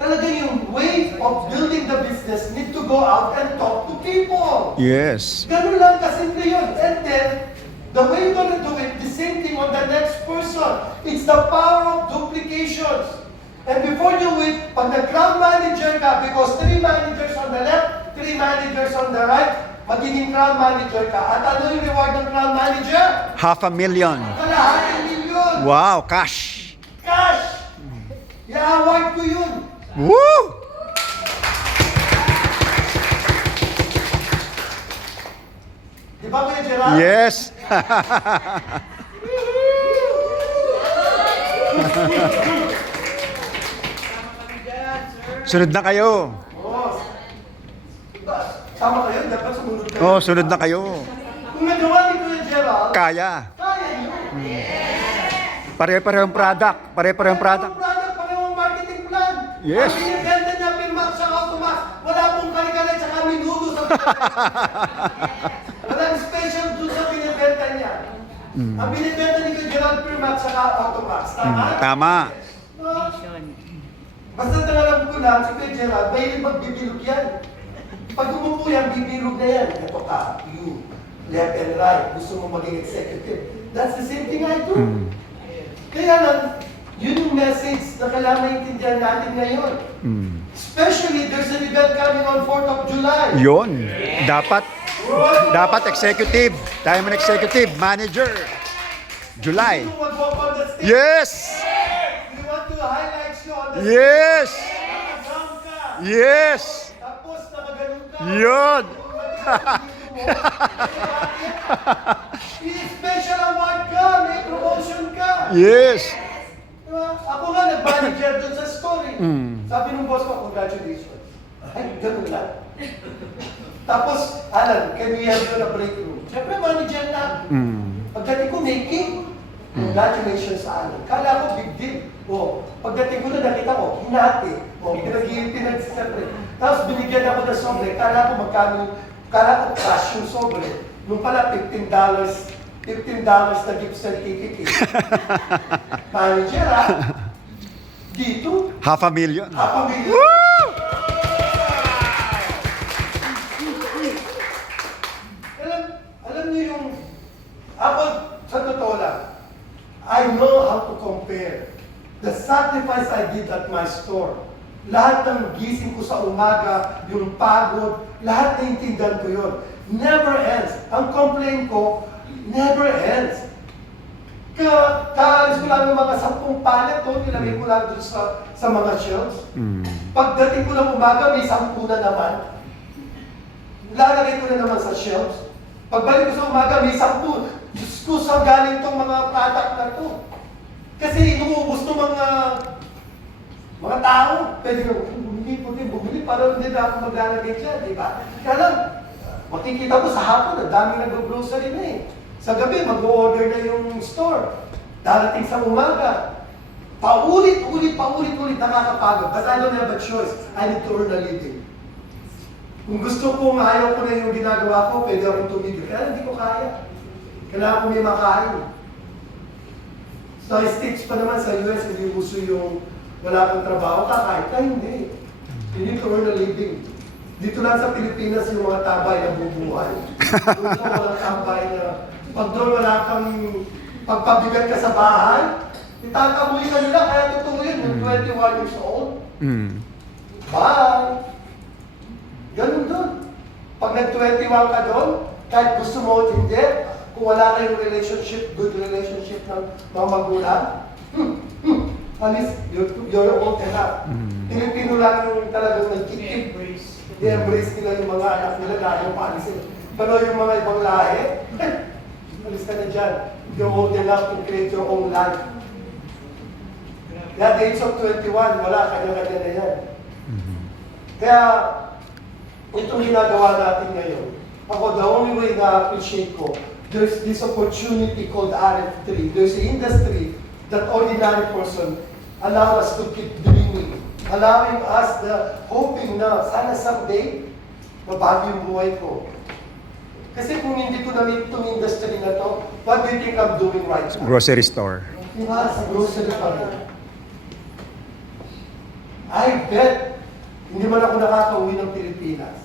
talaga yung way of building the business need to go out and talk to people. Yes. Ganun lang kasimple yun. And then, the way you're gonna do it, the same thing on the next person. It's the power of duplications. And before you wait, pag nag-ground manager ka, because 3 managers on the left, 3 managers on the right, magiging crown manager ka. At ano yung reward ng crown manager? $500,000. Kalahating milyon. Wow, cash. Cash! I-award ko yun. Woo! Di ba, Kuya Gerald? Yes. Sunod na kayo. Oo. Diba, sama kayo, dapat sumunod kayo. Oh, sunod na kayo. Kung nagawa ni Kuya Gerald, Kaya. kaya yun. Pare-parehong product. Pare-parehong product. Parehong product, parehong marketing plan. Yes. Ang binibenta niya, Pirmax sa Automax, wala pong kare-kare tsaka minudo sa walang special doon sa binibenta niya. Ang binibenta ni Kuya Gerald, Pirmax sa Automax. Tama? Tama. Basta alam ko lang, si Kuya Gerald, mahilig magbibilog yan. Pag umupo yan, bibilog na yan. Ito ka, you, left and right, gusto mo maging executive. That's the same thing I do. Kaya lang, yun yung message na kailangan maintindihan natin ngayon. Especially, there's an event coming on 4th of July. Yun. Dapat executive. Tayo mo executive. Manager. July. You mag-walk on the stage. Yes. You want to highlight you on the Yes. stage. Nakasam ka. Yes. Tapos, nakaganon ka. Yun. Special award ka, may promotion ka. Yes. Diba? Ako nga, nag-manager dun sa story. Sabi ng boss ko, congratulations. Ay, ganun lang. Tapos, Alan, can we have you on a break room? Siyempre, manager na. Pagdating ko, may cake. Congratulations sa Alan. Kala ko, big deal. Pagdating ko na, nakita ko, hinati. Pinag-celebrate. Tapos, binigyan ako ng sobre. Kala ko, magkano, kala ko cash yung sobre. Nung pala, $15 na gift certificate. Manager, ha? Dito, $500,000. $500,000. Woo! Alam niyo yung, ako, sa totoo lang, I know how to compare. The sacrifice I did at my store, lahat ng gising ko sa umaga, yung pagod, lahat naiintindihan ko yun. Never ends. Ang complaint ko, never ends. Kaalis ko lang ng mga 10 pallet doon, nilagay ko lang doon sa mga shelves. Pagdating ko ng umaga, may 10 na naman. Lalagay ko na naman sa shelves. Pagbalik ko sa umaga, may 10. Diyos ko, saan galing tong mga product na to? Kasi inuubos ng mga tao. Pwede ka, bumili, para hindi na ako maglalagay dyan, di ba? Kaya lang, makikita ko sa hapon, ang daming nag-grocery na eh. Sa gabi, mag-order na yung store. Darating sa umaga. Paulit-ulit, nakakapagod. But I don't have a choice. I need to earn a living. Kung gusto kong ayaw ko na yung ginagawa ko, pwede akong tumigil. Kaya hindi ko kaya. Kailangan ko may makain. Sa States pa naman, sa US, hindi uso yung wala kang trabaho, kakain ka, hindi. You need to earn a living. Dito lang sa Pilipinas yung mga tabay na bubuhay. Doon sa mga tabay na, pag doon wala kang pagpabigat ka sa bahay, itakamuli ka nila, kaya totoo yun, yung 21 years old. Bye! Ganun doon. Pag nag-21 ka doon, kahit gusto mo o hindi, kung wala kayong relationship, good relationship ng mga magulang, alis, you're old enough. Pilipino lang yung talagang nag-keep. I-embrace nila yung mga anak nila dahil paalisin. Pero yung mga ibang lahi, alis ka na dyan. You're old enough to create your own life. At the age of 21, wala, kanya-kanya na yan. Kaya, itong ginagawa natin ngayon, ako, the only way na appreciate ko, there's this opportunity called RF3. There's an industry that ordinary person allow us to keep dreaming. Allowing us the hoping na sana someday, mabago yung buhay ko. Kasi kung hindi ko na-meet itong industry na to, what do you think I'm doing right now? Grocery store. Diba? Sa grocery pa rin. I bet, hindi man ako nakakauwi ng Pilipinas.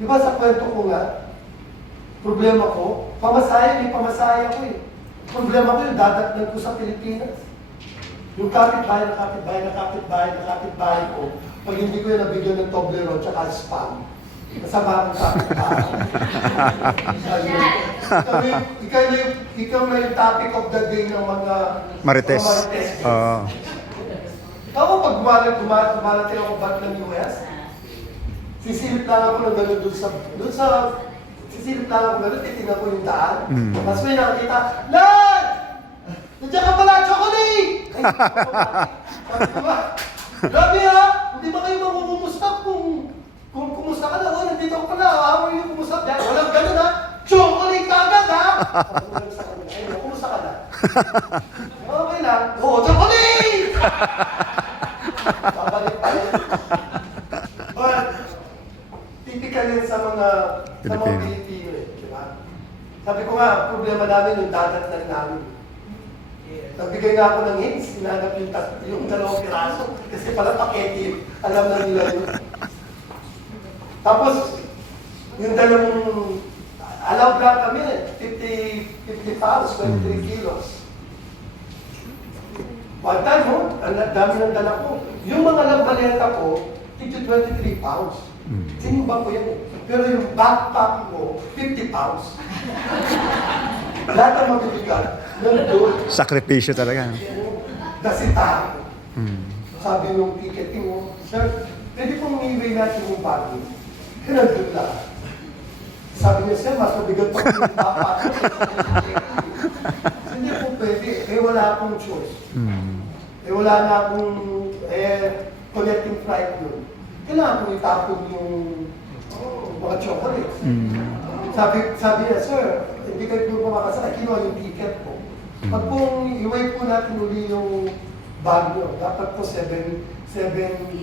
Di ba sa kwento ko nga, problema ko, may pamasahe ako eh. Problema ko yung dadatnan ko sa Pilipinas. Yung kapitbahay ko, pag hindi ko yung nabigyan ng Toblerone tsaka spam, kasama akong kapitbahay. Ikaw na yung topic of the day ng mga Marites. Oo. Ako pag kumarating ako back ng US, sisilip lang ako ng gano'n sisilip lang ako gano'n, titignan ko yung daan. Tapos may nakakita, Lan! Nandiyan ka pala, chocolate! Ay, sabi ko ba? Grabe ha! Hindi ba kayo makukumusta kung kumusta ka na? Oh, nandito ako pala, how are you kumusta? Walang gano'n ha! Chocolate ka agad ha! Sabi ko sa kanila, ay, kumusta ka na? Okay lang. Oo, chocolate! Babalik pa rin. But, typical yun sa mga Pilipino eh, di ba? Sabi ko nga, problema namin yung dadat lang namin. Nagbigay nga ako ng hints, hinanap yung 2 piraso, kasi pala pakete, alam na nila yun. Tapos, yung allowed lang kami, 50 pounds, 23 kilos. One time, ang dami ng dala ko. Yung mga lambaleta ko, 23 pounds. Sinimbang ko yan eh. Pero yung backpack ko, 50 pounds. Lahat ang mabibigat. Nandun. Sakripisyo talaga. Nasita ko. Sabi nung ticketing mo, Sir, pwede pong i-weigh natin yung bag mo. Nandun lang. Sabi niya, Sir, mas mabigat pa yung backpack ko. Hindi po pwede. Wala akong choice. Wala na akong connecting flight yun. Kailangan kong itapon yung mga chocolates. Sabi niya, Sir, hindi kayo po makakasakay. Kinuha yung ticket ko. Pag pong i-weigh po natin uli yung bag nyo, dapat po 7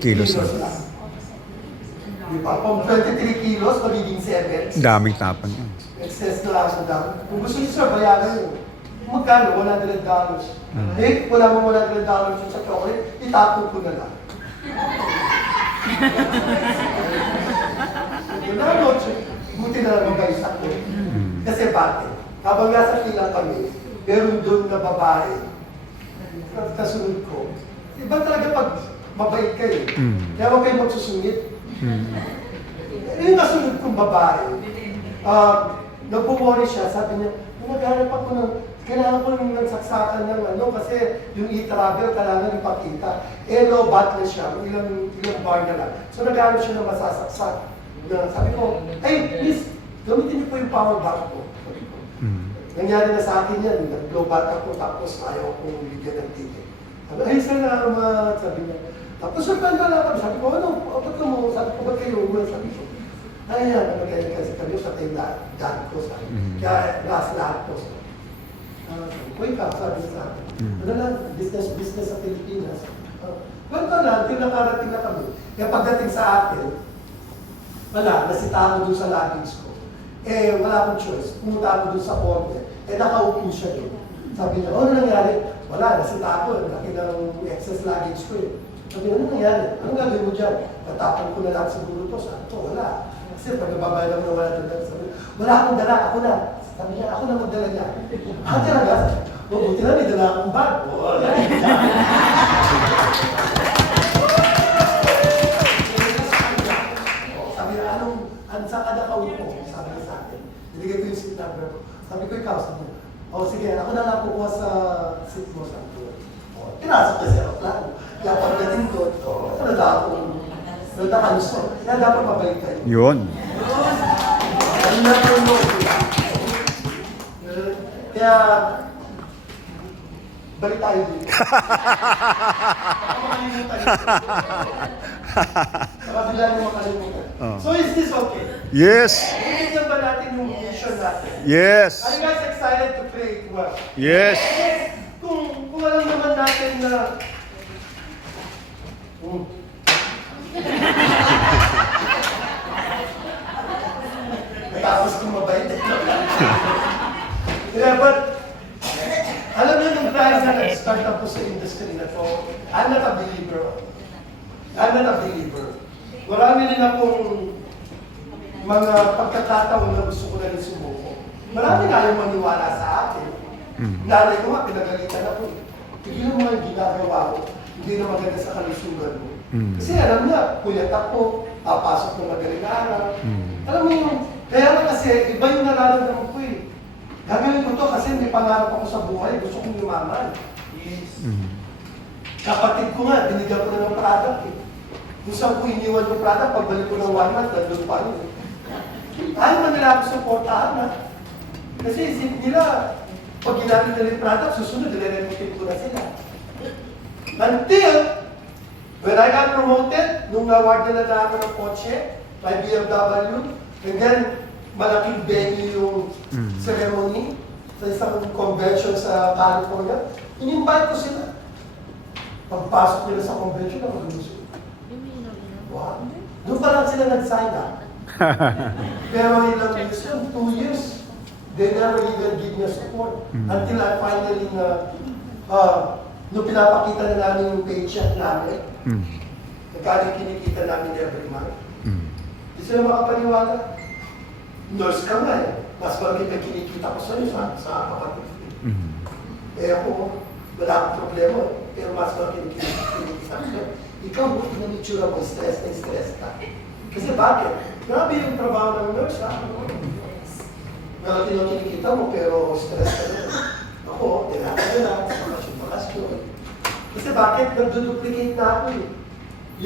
kilos lang. Di ba? Kung 23 kilos, magiging 7. Daming tapan yun. Excess na lang sa dami. Kung gusto niyo, Sir, bayaran nyo. Magkano? $100. Wala mo $100 yung sa chocolate, itapon ko na lang. Buti na lang mag-ayos ako. Kasi bakit? Habang nasa pilang kami, meron doon na babae. Kasunod ko. Iba talaga pag mabait kayo. Kaya huwag kayo magsusungit. Yung kasunod kong babae, nagpo-worry siya, sabi niya, naghanap ako ng, kailangan ko ng nagsaksakan ng kasi yung e-travel, kailangan ipakita. Low batless siya, ilang bar na lang. So naghanap siya ng masasaksak. Sabi ko, hey, please, gamitin niyo po yung power bank ko. Sabi ko. Nangyari na sa akin yan, nag-low bat ako, tapos ayaw kong bigyan ng ticket. Sabi, ay, salamat, sabi niya. Tapos nagkanda lang kami, sabi ko, ba't mo? Sabi ko, ba't kayo? Sabi ko, ay, nagkaya kasi kami sa tayo dad ko, sabi. Kaya last lahat ko. Sabi ko, ikaw, sabi sa akin. Ano lang, business sa Pilipinas. Ganito lang, tinakarating na kami. Kaya pagdating sa atin, wala, nasita ako dun sa luggage ko. Wala akong choice. Pumunta ako dun sa order. Nakaupo siya dun. Sabi niya, ano nangyari? Wala, nasita ako. Laki ng excess luggage ko eh. Sabi niya, ano nangyari? Anong gagawin mo dyan? Tatapon ko na lang siguro to. Sabi ko, wala. Kasi pag nababayad ako na wala dala. Sabi niya, wala akong dala, ako na. Sabi niya, ako na magdala niya. Talaga? Buti na, may dala akong bag. Saan ka nakaupo? Sabi niya sa akin. Niligay ko yung seat number ko. Sabi ko, ikaw, sabi niya. Sige, ako na lang kukuha sa seat mo. Sabi ko, pinasok na sa aeroplano. Kaya pagdating doon, nalada akong naladakanso. Kaya dapat mabalik kayo. Yun. Kaya, balik tayo dito. Makalimutan ito. Baka bigla niyo makalimutan. So is this okay? Yes. Itignan ba natin yung vision natin? Yes. Are you guys excited to create what? Yes. Kung alam naman natin na tapos kung mabait yeah, but alam niyo nung tayo na nag-start ako sa industry na to, I'm not a believer. Marami rin akong mga pagkakataon na gusto ko na rin sumuko. Marami na ayaw maniwala sa akin. Nanay ko nga, pinagalitan ako. tigilan mo yung ginagawa mo, hindi na maganda sa kalusugan mo. Kasi alam niya, puyat ako, papasok ng magaling na araw. Alam mo yung, kaya nga kasi, iba yung nararamdaman ko eh. Gagawin ko to kasi may pangarap ako sa buhay, gusto kong yumaman. Yes. Kapatid ko nga, binigyan ko na ng product eh. Kung saan ko iniwan yung product, pagbalik ko ng 1 month, nandun pa rin. Ayaw man nila ako supportahan na. Kasi isip nila, pag ginamit nila yung product, susunod, nire-repeat ko na sila. Until, when I got promoted, nung award nila na ako ng kotse, by BMW, and then, malaking venue yung ceremony sa isang convention sa California, in-invite ko sila. Pagpasok nila sa convention, ako gusto. Wow. Doon pa lang sila nag-sign up. Pero ilang years yun, 2 years, they never even give me support. Until I finally nung pinapakita na namin yung paycheck namin, magkano kinikita namin every month. Hindi sila makapaniwala. Nurse ka nga eh. Mas malaki pa kinikita ko sa'yo sa kapatid. Eh ako, wala akong problema. Pero mas malaki kinikita ko. Ikaw, buti na itsura mo, stress na stress ka. Kasi bakit? Grabe yung trabaho ng nurse, ha? Malaki yung kinikita mo, pero stress ka rin. Ako, relax, bakasyon. Kasi bakit? Nagduduplicate na ako eh.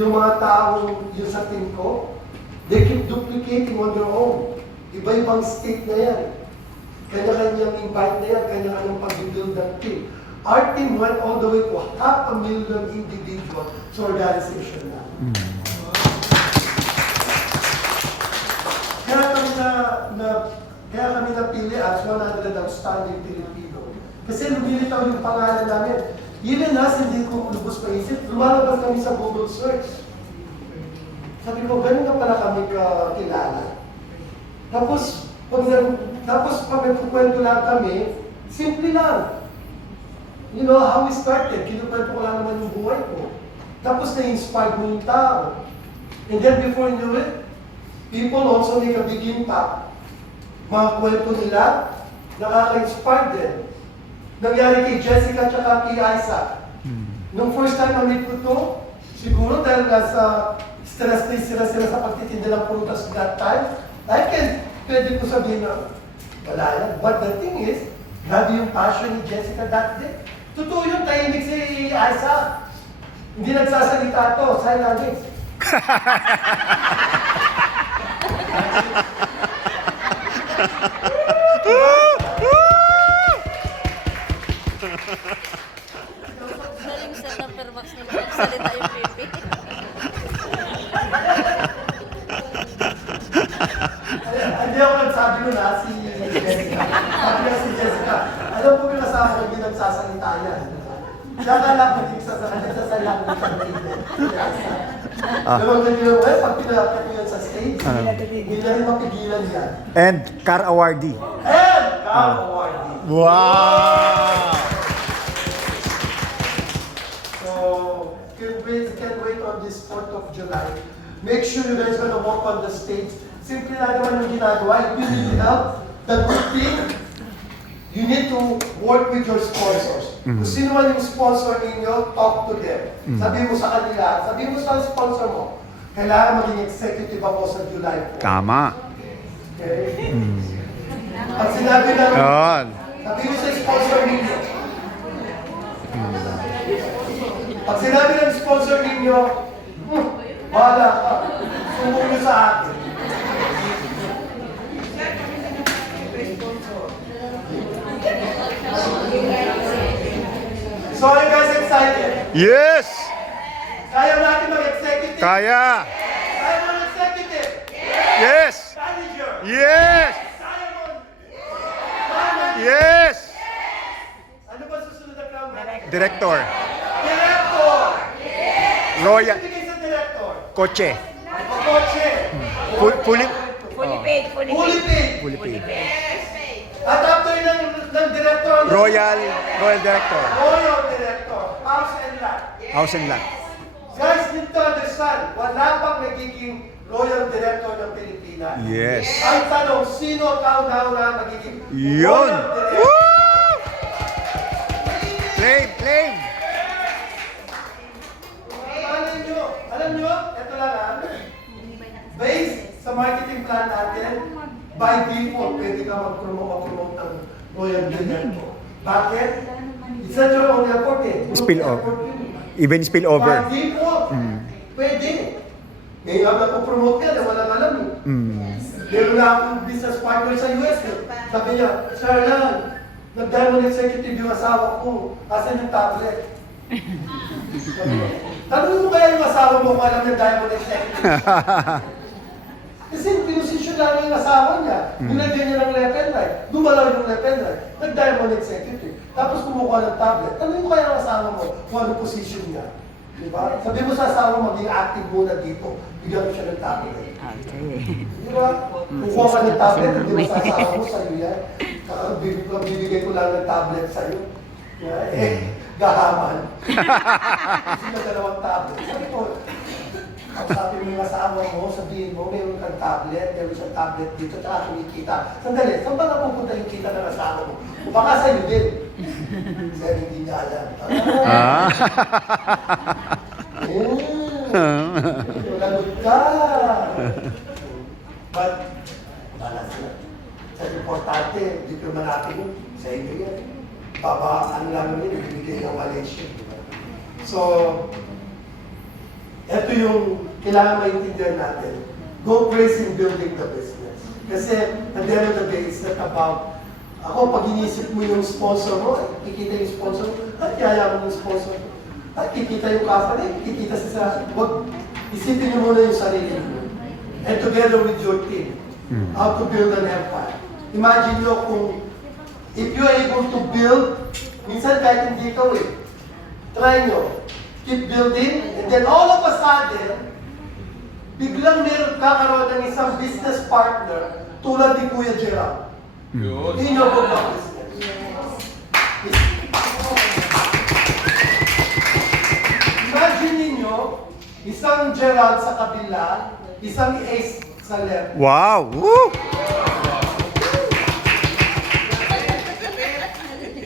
Yung mga taong, yung sa team ko, they keep duplicating on their own. Iba-ibang state na yan. Kanya-kanyang invite na yan, kanya-kanyang pag-build ng team. Our team went all the way to 500,000 individuals sa organization na. Kaya kami napili as 100 outstanding Filipino. Kasi lumilitaw yung pangalan namin. Even us, hindi ko lubos maisip, lumalabas kami sa Google search. Sabi ko, ganun na pala kami kakilala. Tapos pag nagkukwento lang kami, simple lang. You know, how we started, kinukwento ko lang naman yung buhay ko. Tapos na-inspire mo yung tao. And then before you know it, people also make a big impact. Mga kwento nila, nakaka-inspire din. Nangyari kay Jessica at kay Isaac. Nung first time na-meet ko to, siguro dahil nasa stress na sila sa pagtitinda ng prutas that time, pwede ko sabihin na, wala yan. But the thing is, grabe yung passion ni Jessica that day. Totoo yung tahimik si Isaac. Hindi nagsasalita to, silent. Galing sa number max na magsalita yung baby. Hindi ako nagsabi nun si Jessica. Sabi nga si Jessica, alam po yung kasama ko hindi nagsasalita yan. Nakala ko hindi nagsasalita ko Pero ganyan, pag pinakita ko yan sa stage, hindi na rin mapigilan yan. And car awardee. And Car Awardee. Wow! So, can't wait on this 4th of July. Make sure you guys gonna walk on the stage. Simple na naman yung ginagawa. If you need help, the good thing, you need to work with your sponsors. Kung sino man yung sponsor ninyo, talk to them. Sabihin mo sa kanila, sabihin mo sa sponsor mo, kailangan maging executive ako sa July 4. Tama. Okay? Pag sinabi na, Yun. sabihin mo sa sponsor ninyo, pag sinabi ng sponsor ninyo, wala ka, sumunod nyo sa akin. So are you guys excited? Yes! Kaya natin mag-executive? Kaya! Kaya mag-executive? Yes! Manager? Yes! Kaya mo? Manager? Yes! Ano ba susunod na crown? Director. Director! Royal. Ano bigay sa director? Kotse. Kotse. Fully Fully paid, fully Fully paid. paid. paid. At after ng director, Royal Director. Royal Director, House and Lot. House and Lot. Guys, need to understand, wala pang nagiging Royal Director ng Pilipinas. Yes. Ang tanong, sino kauna-una magiging Yun! Royal Director? Woo! Claim! marketing plan natin, by default, pwede ka mag-promote ng Royal Brilliant ko. Bakit? It's not your own effort eh. Group Spill off. effort yun. Even spill over. By default, pwede. Ngayon ako nagpo-promote ka, walang alam eh. Meron na akong business partner sa US eh. Sabi niya, Sir Alan, nag-diamond executive yung asawa ko. Asan yung tablet? Tanong mo kaya yung asawa mo kung alam ng diamond executive? Kasi pinosisyon lang yung asawa niya. Nilagyan niya ng left and right. Dumalaw yung left and right. Nag-diamond executive. Tapos kumukuha ng tablet. Tanong mo kaya yung asawa mo kung ano position niya. Diba? Sabi mo sa asawa mo, maging active muna dito. Bigyan mo siya ng tablet. Diba? Kukuha ka ng tablet, hindi mo sa asawa mo, sa'yo yan. Bibigay ko lang ng tablet sa'yo. Gahaman. Kasi na dalawang tablet. Sabi ko, sabi mo yung asawa mo, sabihin mo, meron kang tablet, meron siyang tablet dito, tsaka kumikita. Sandali, saan ba napupunta yung kita ng asawa mo? O baka sa'yo din. Sir, hindi niya alam. Lagot ka. But, balas na. Sa importante, hindi ko natin sa inyo yan. Ano lang yun, ibigay ng Malaysia. So, ito yung kailangan maintindihan natin. Go crazy in building the business. Kasi, at the end of the day, it's not about, ako, pag inisip mo yung sponsor mo, kikita yung sponsor mo, at yaya mo yung sponsor mo. At kikita yung company, kikita sa wag, isipin nyo muna yung sarili mo. And together with your team, how to build an empire. Imagine nyo kung, if you're able to build, minsan kahit hindi ikaw eh, try nyo, keep building, and then all of a sudden, biglang meron kakaroon ng isang business partner tulad ni Kuya Gerald. Yun. Hindi nyo po ba business? Imagine ninyo, isang Gerald sa kabila, isang Ace sa left. Wow! Woo!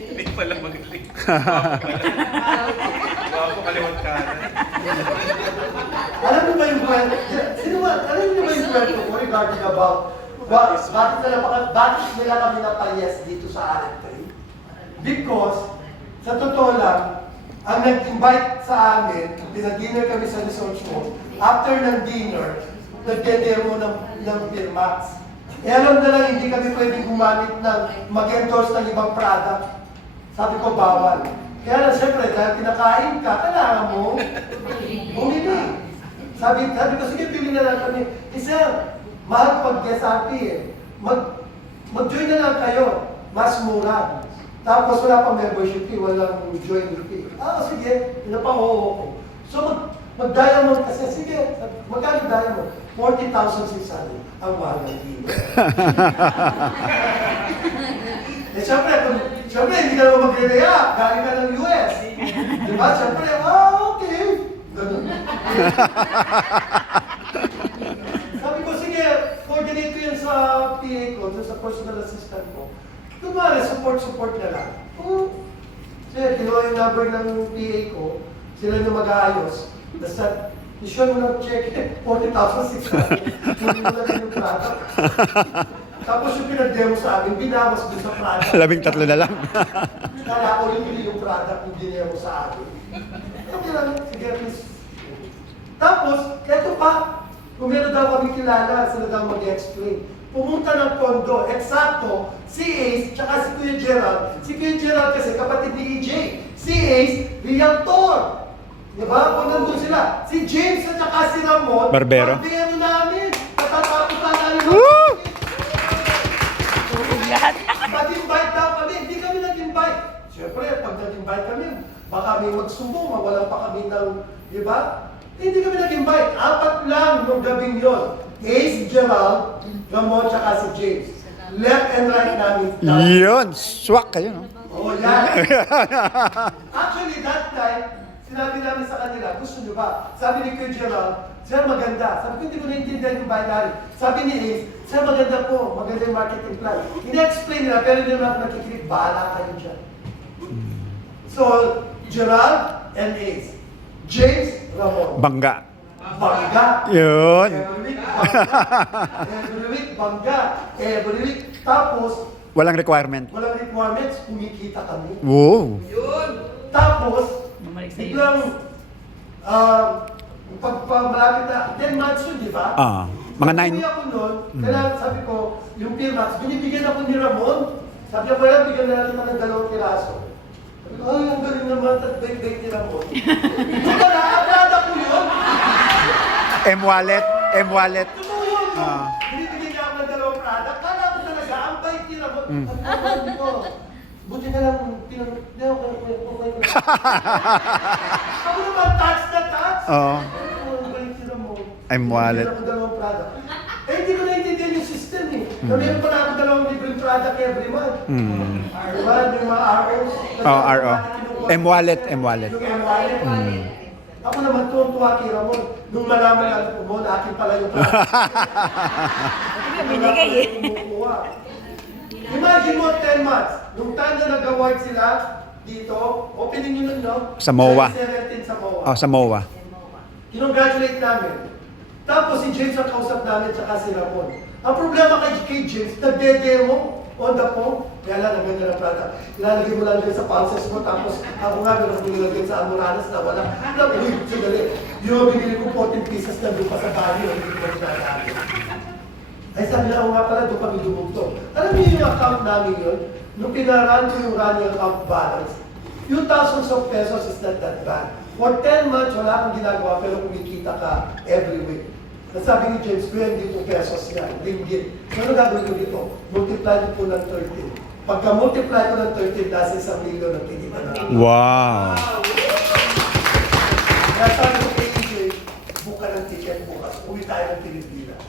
Hindi pala magaling. Bago kaliwat kanan. Alam niyo ba yung kwento? Alam niyo ba yung kwento ko regarding about bakit nila kami napayes dito sa RF3? Because, sa totoo lang, ang nag-invite sa amin, pinag-dinner kami sa resort mo, after ng dinner, nag-demo ng Firmax. Eh alam na lang, hindi kami pwedeng gumamit ng mag-endorse ng ibang product. Sabi ko, bawal. Kaya na siyempre, dahil kinakain ka, kailangan mo bumili. Sabi ko, sige, pili na lang kami. Isa, mahal pag SRP eh. Mag-join na lang kayo. Mas mura. Tapos wala pang membership fee, walang join fee. Sige, pinapang-oo ko. So mag-diamond kasi, sige, magkano diamond? 40,600 ang mahal ng dito. Eh, siyempre, hindi ka naman magre-react. Galing ka ng US. Diba? Siyempre, okay. Ganun. Sabi ko, sige, coordinate ko yan sa PA ko, sa personal assistant ko. Kumari, support na lang. Sige, kinuha yung number ng PA ko, sila na mag-aayos. Basta, isyon mo ng check, 40,600. Hindi mo na rin yung product. Tapos yung pinag-demo sa amin, binawas doon sa product. 13 na lang. Kala ko yung product yung dinemo sa amin. Okay lang, sige, please. Tapos, eto pa, kung meron daw kami kilala, sila daw mag-explain. Pumunta ng Tondo, eksakto, si Ace, tsaka si Kuya Gerald. Si Kuya Gerald kasi kapatid ni EJ. Si Ace, Realtor. Diba? Kung nandun sila. Si James at tsaka si Ramon, Barbero. Barbero namin. Natatapos na namin. Woo! Nag-invite daw kami. Hindi kami nag-invite. Siyempre, pag nag-invite kami, baka may magsumbong, mawalan pa kami ng, di ba? Hindi kami nag-invite. 4 lang nung gabing yon. Ace, Gerald, Ramon, tsaka si James. Left and right namin. Yun! Swak kayo, no? Oh, yan. Actually, that time, sinabi namin sa kanila, gusto nyo ba? Sabi ni Kuya Gerald, Sir, maganda. Sabi ko, hindi ko naintindihan yung binary. Sabi ni Ace, Sir, maganda po. Maganda yung marketing plan. Hindi-explain nila, pero hindi naman nakikinig. Bahala kayo dyan. So, Gerald and Ace. James, Ramon. Bangga. bangga. Yun. Every week, bangga. Every week. Tapos, Walang requirement. walang requirements, kumikita kami. Wow. Tapos, Bumalik sa iyo. biglang, pag malapit na, 10 months yun, di ba? Mga Uwi 9. ako noon, kailangan sabi ko, yung Pirmax, binibigyan ako ni Ramon. Sabi ko, kaya bigyan na natin ng 2 piraso. Sabi ko, ay, ang galing naman, at bake-bake ni Ramon. Ito na, agrada ko yun. M-wallet. M-wallet. Totoo yun. Binibigyan niya ako ng 2 product. Kala ko talaga, ang bait ni Ramon. Sabi ko, buti na lang, hindi ako ako naman, touch na touch. Oo. Ang bait ni Ramon. M-wallet. Binibigyan ako 2 product. Eh, hindi ko naiintindihan yung system eh. Na meron pa na ako 2 libreng product every month. Diba? Yung mga ROs. Oh, RO. M-wallet. M-wallet. Yung M-wallet. Ako naman tuwa kay Ramon. Nung malaman natin po mo, na akin pala yung product. Binigay eh. Kumukuha. Imagine mo 10 months. Nung time na nag-award sila dito, opening yun nun, no? Sa MOA. 17 sa MOA. Oh, sa MOA. Kinongratulate namin. Tapos si James ang kausap namin tsaka si Ramon. Ang problema kay James, nagde-demo on the phone. Kaya lang, ang ganda ng product. Ilalagay mo lang din sa pulses mo, tapos ako nga meron ko nilagay sa Amoranas na wala. Alam mo, sandali. Yung binili ko 14 pieces na doon pa sa bahay, hindi ko pa sinasabi. Ay sabi na ako nga pala, doon kami dumugtong. Alam niyo yung account namin yun? Nung pinaran ko yung running account balance, few thousands of pesos is not that bad. For 10 months, wala kang ginagawa, pero kumikita ka every week. Sabi ni James, kuya, hindi po pesos yan, ringgit. So, ano gagawin ko dito? Multiply ko po ng 13. Pagka-multiply ko ng 13, nasa 1 million ang kinita na. Wow. Kaya sabi ko kay EJ, buka ng ticket bukas, uwi tayo ng Pilipinas.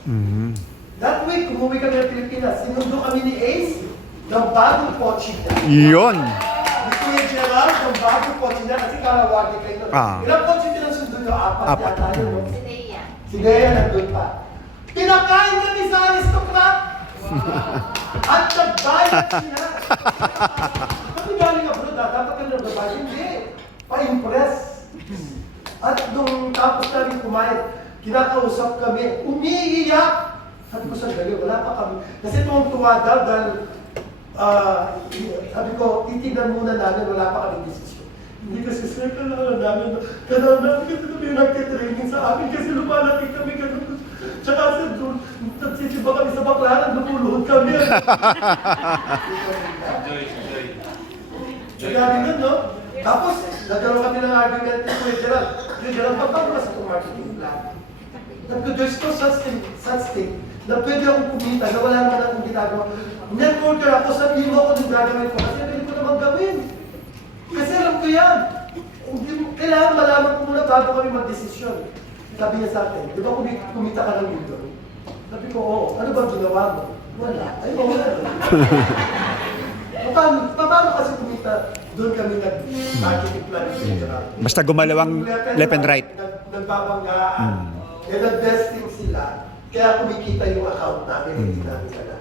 That week, umuwi kami ng Pilipinas, sinundo kami ni Ace ng bagong kotse niya. Yun. Ni Kuya Gerald, ng bagong kotse niya, kasi karawagi kayo nun. Ilang kotse pinasundo niyo? 4 Apat. yata yun, no? Si Nea. Si Nea nandun pa. Pinakain kami sa aristocrat! At nagbayad siya! Kami galing abroad, dapat kami nagbayad. Hindi! Pa-impress! At nung tapos namin kumain, kinakausap kami, umiiyak! Sabi ko sa gali, wala pa kami. Kasi tuwang-tuwa daw dahil sabi ko, titignan muna namin, wala pa kami desisyon. Hindi kasi sir, kailangan namin kasi kami nagtitraining sa amin kasi lumalaki kami ganun. Tsaka sir, doon, nagsisiba kami sa baklaran, lumuluhod kami. Nagyari nun, no? Tapos, nagkaroon kami ng argument ni Kuya Gerald. Kuya Gerald, paano ka sa itong marketing plan? There's no such thing na pwede akong kumita na wala naman akong ginagawa. Networker ako, sabihin mo ako ng gagawin ko kasi pwede ko naman gawin. Kasi alam ko yan. Kailangan malaman ko muna bago kami mag-desisyon. Sabi niya sa akin, di ba kumita ka ng million? Sabi ko, oo. Ano ba ginawa mo? Wala. Ay, wala. Paano kasi kumita? Doon kami nag-marketing plan. Basta gumalawang left and right. Nagbabanggaan. Kaya nag-vesting sila. Kaya kumikita yung account namin. Hindi namin ka na.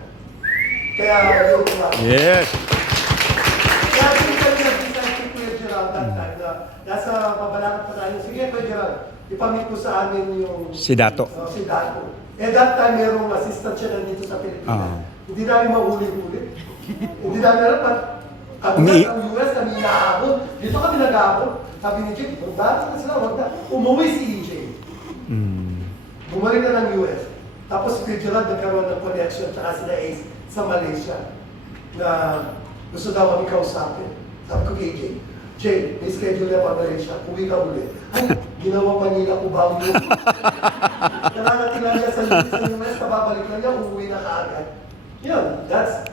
Kaya yung Yes. kaya kung kami nag-decide si Kuya Gerald that time na nasa mabalakat pa tayo, sige Kuya Gerald, ipamit ko sa amin yung Si Dato. si Dato. Eh that time merong assistant siya nandito sa Pilipinas. Hindi namin mahuli-huli. Hindi namin alam pa. Kami sa US kami inaabot. Dito kami nag-aabot. Sabi ni Jake, magdaan na sila, wag na. Umuwi si EJ. Bumalik na ng US. Tapos si Kuya Gerald nagkaroon ng connection tsaka sila Ace sa Malaysia na gusto daw kami kausapin. Sabi ko kay Jay, Jay, may schedule na pa Malaysia, uwi ka ulit. Ay, ginawa Manila ko ba mo? Nakarating lang niya sa US, kababalik lang niya, uuwi na kaagad. Yun, that's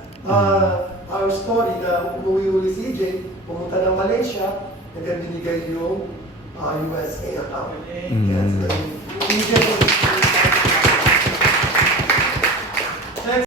our story na umuwi uli si Jay, pumunta ng Malaysia, and then binigay yung USA account. Yes, EJ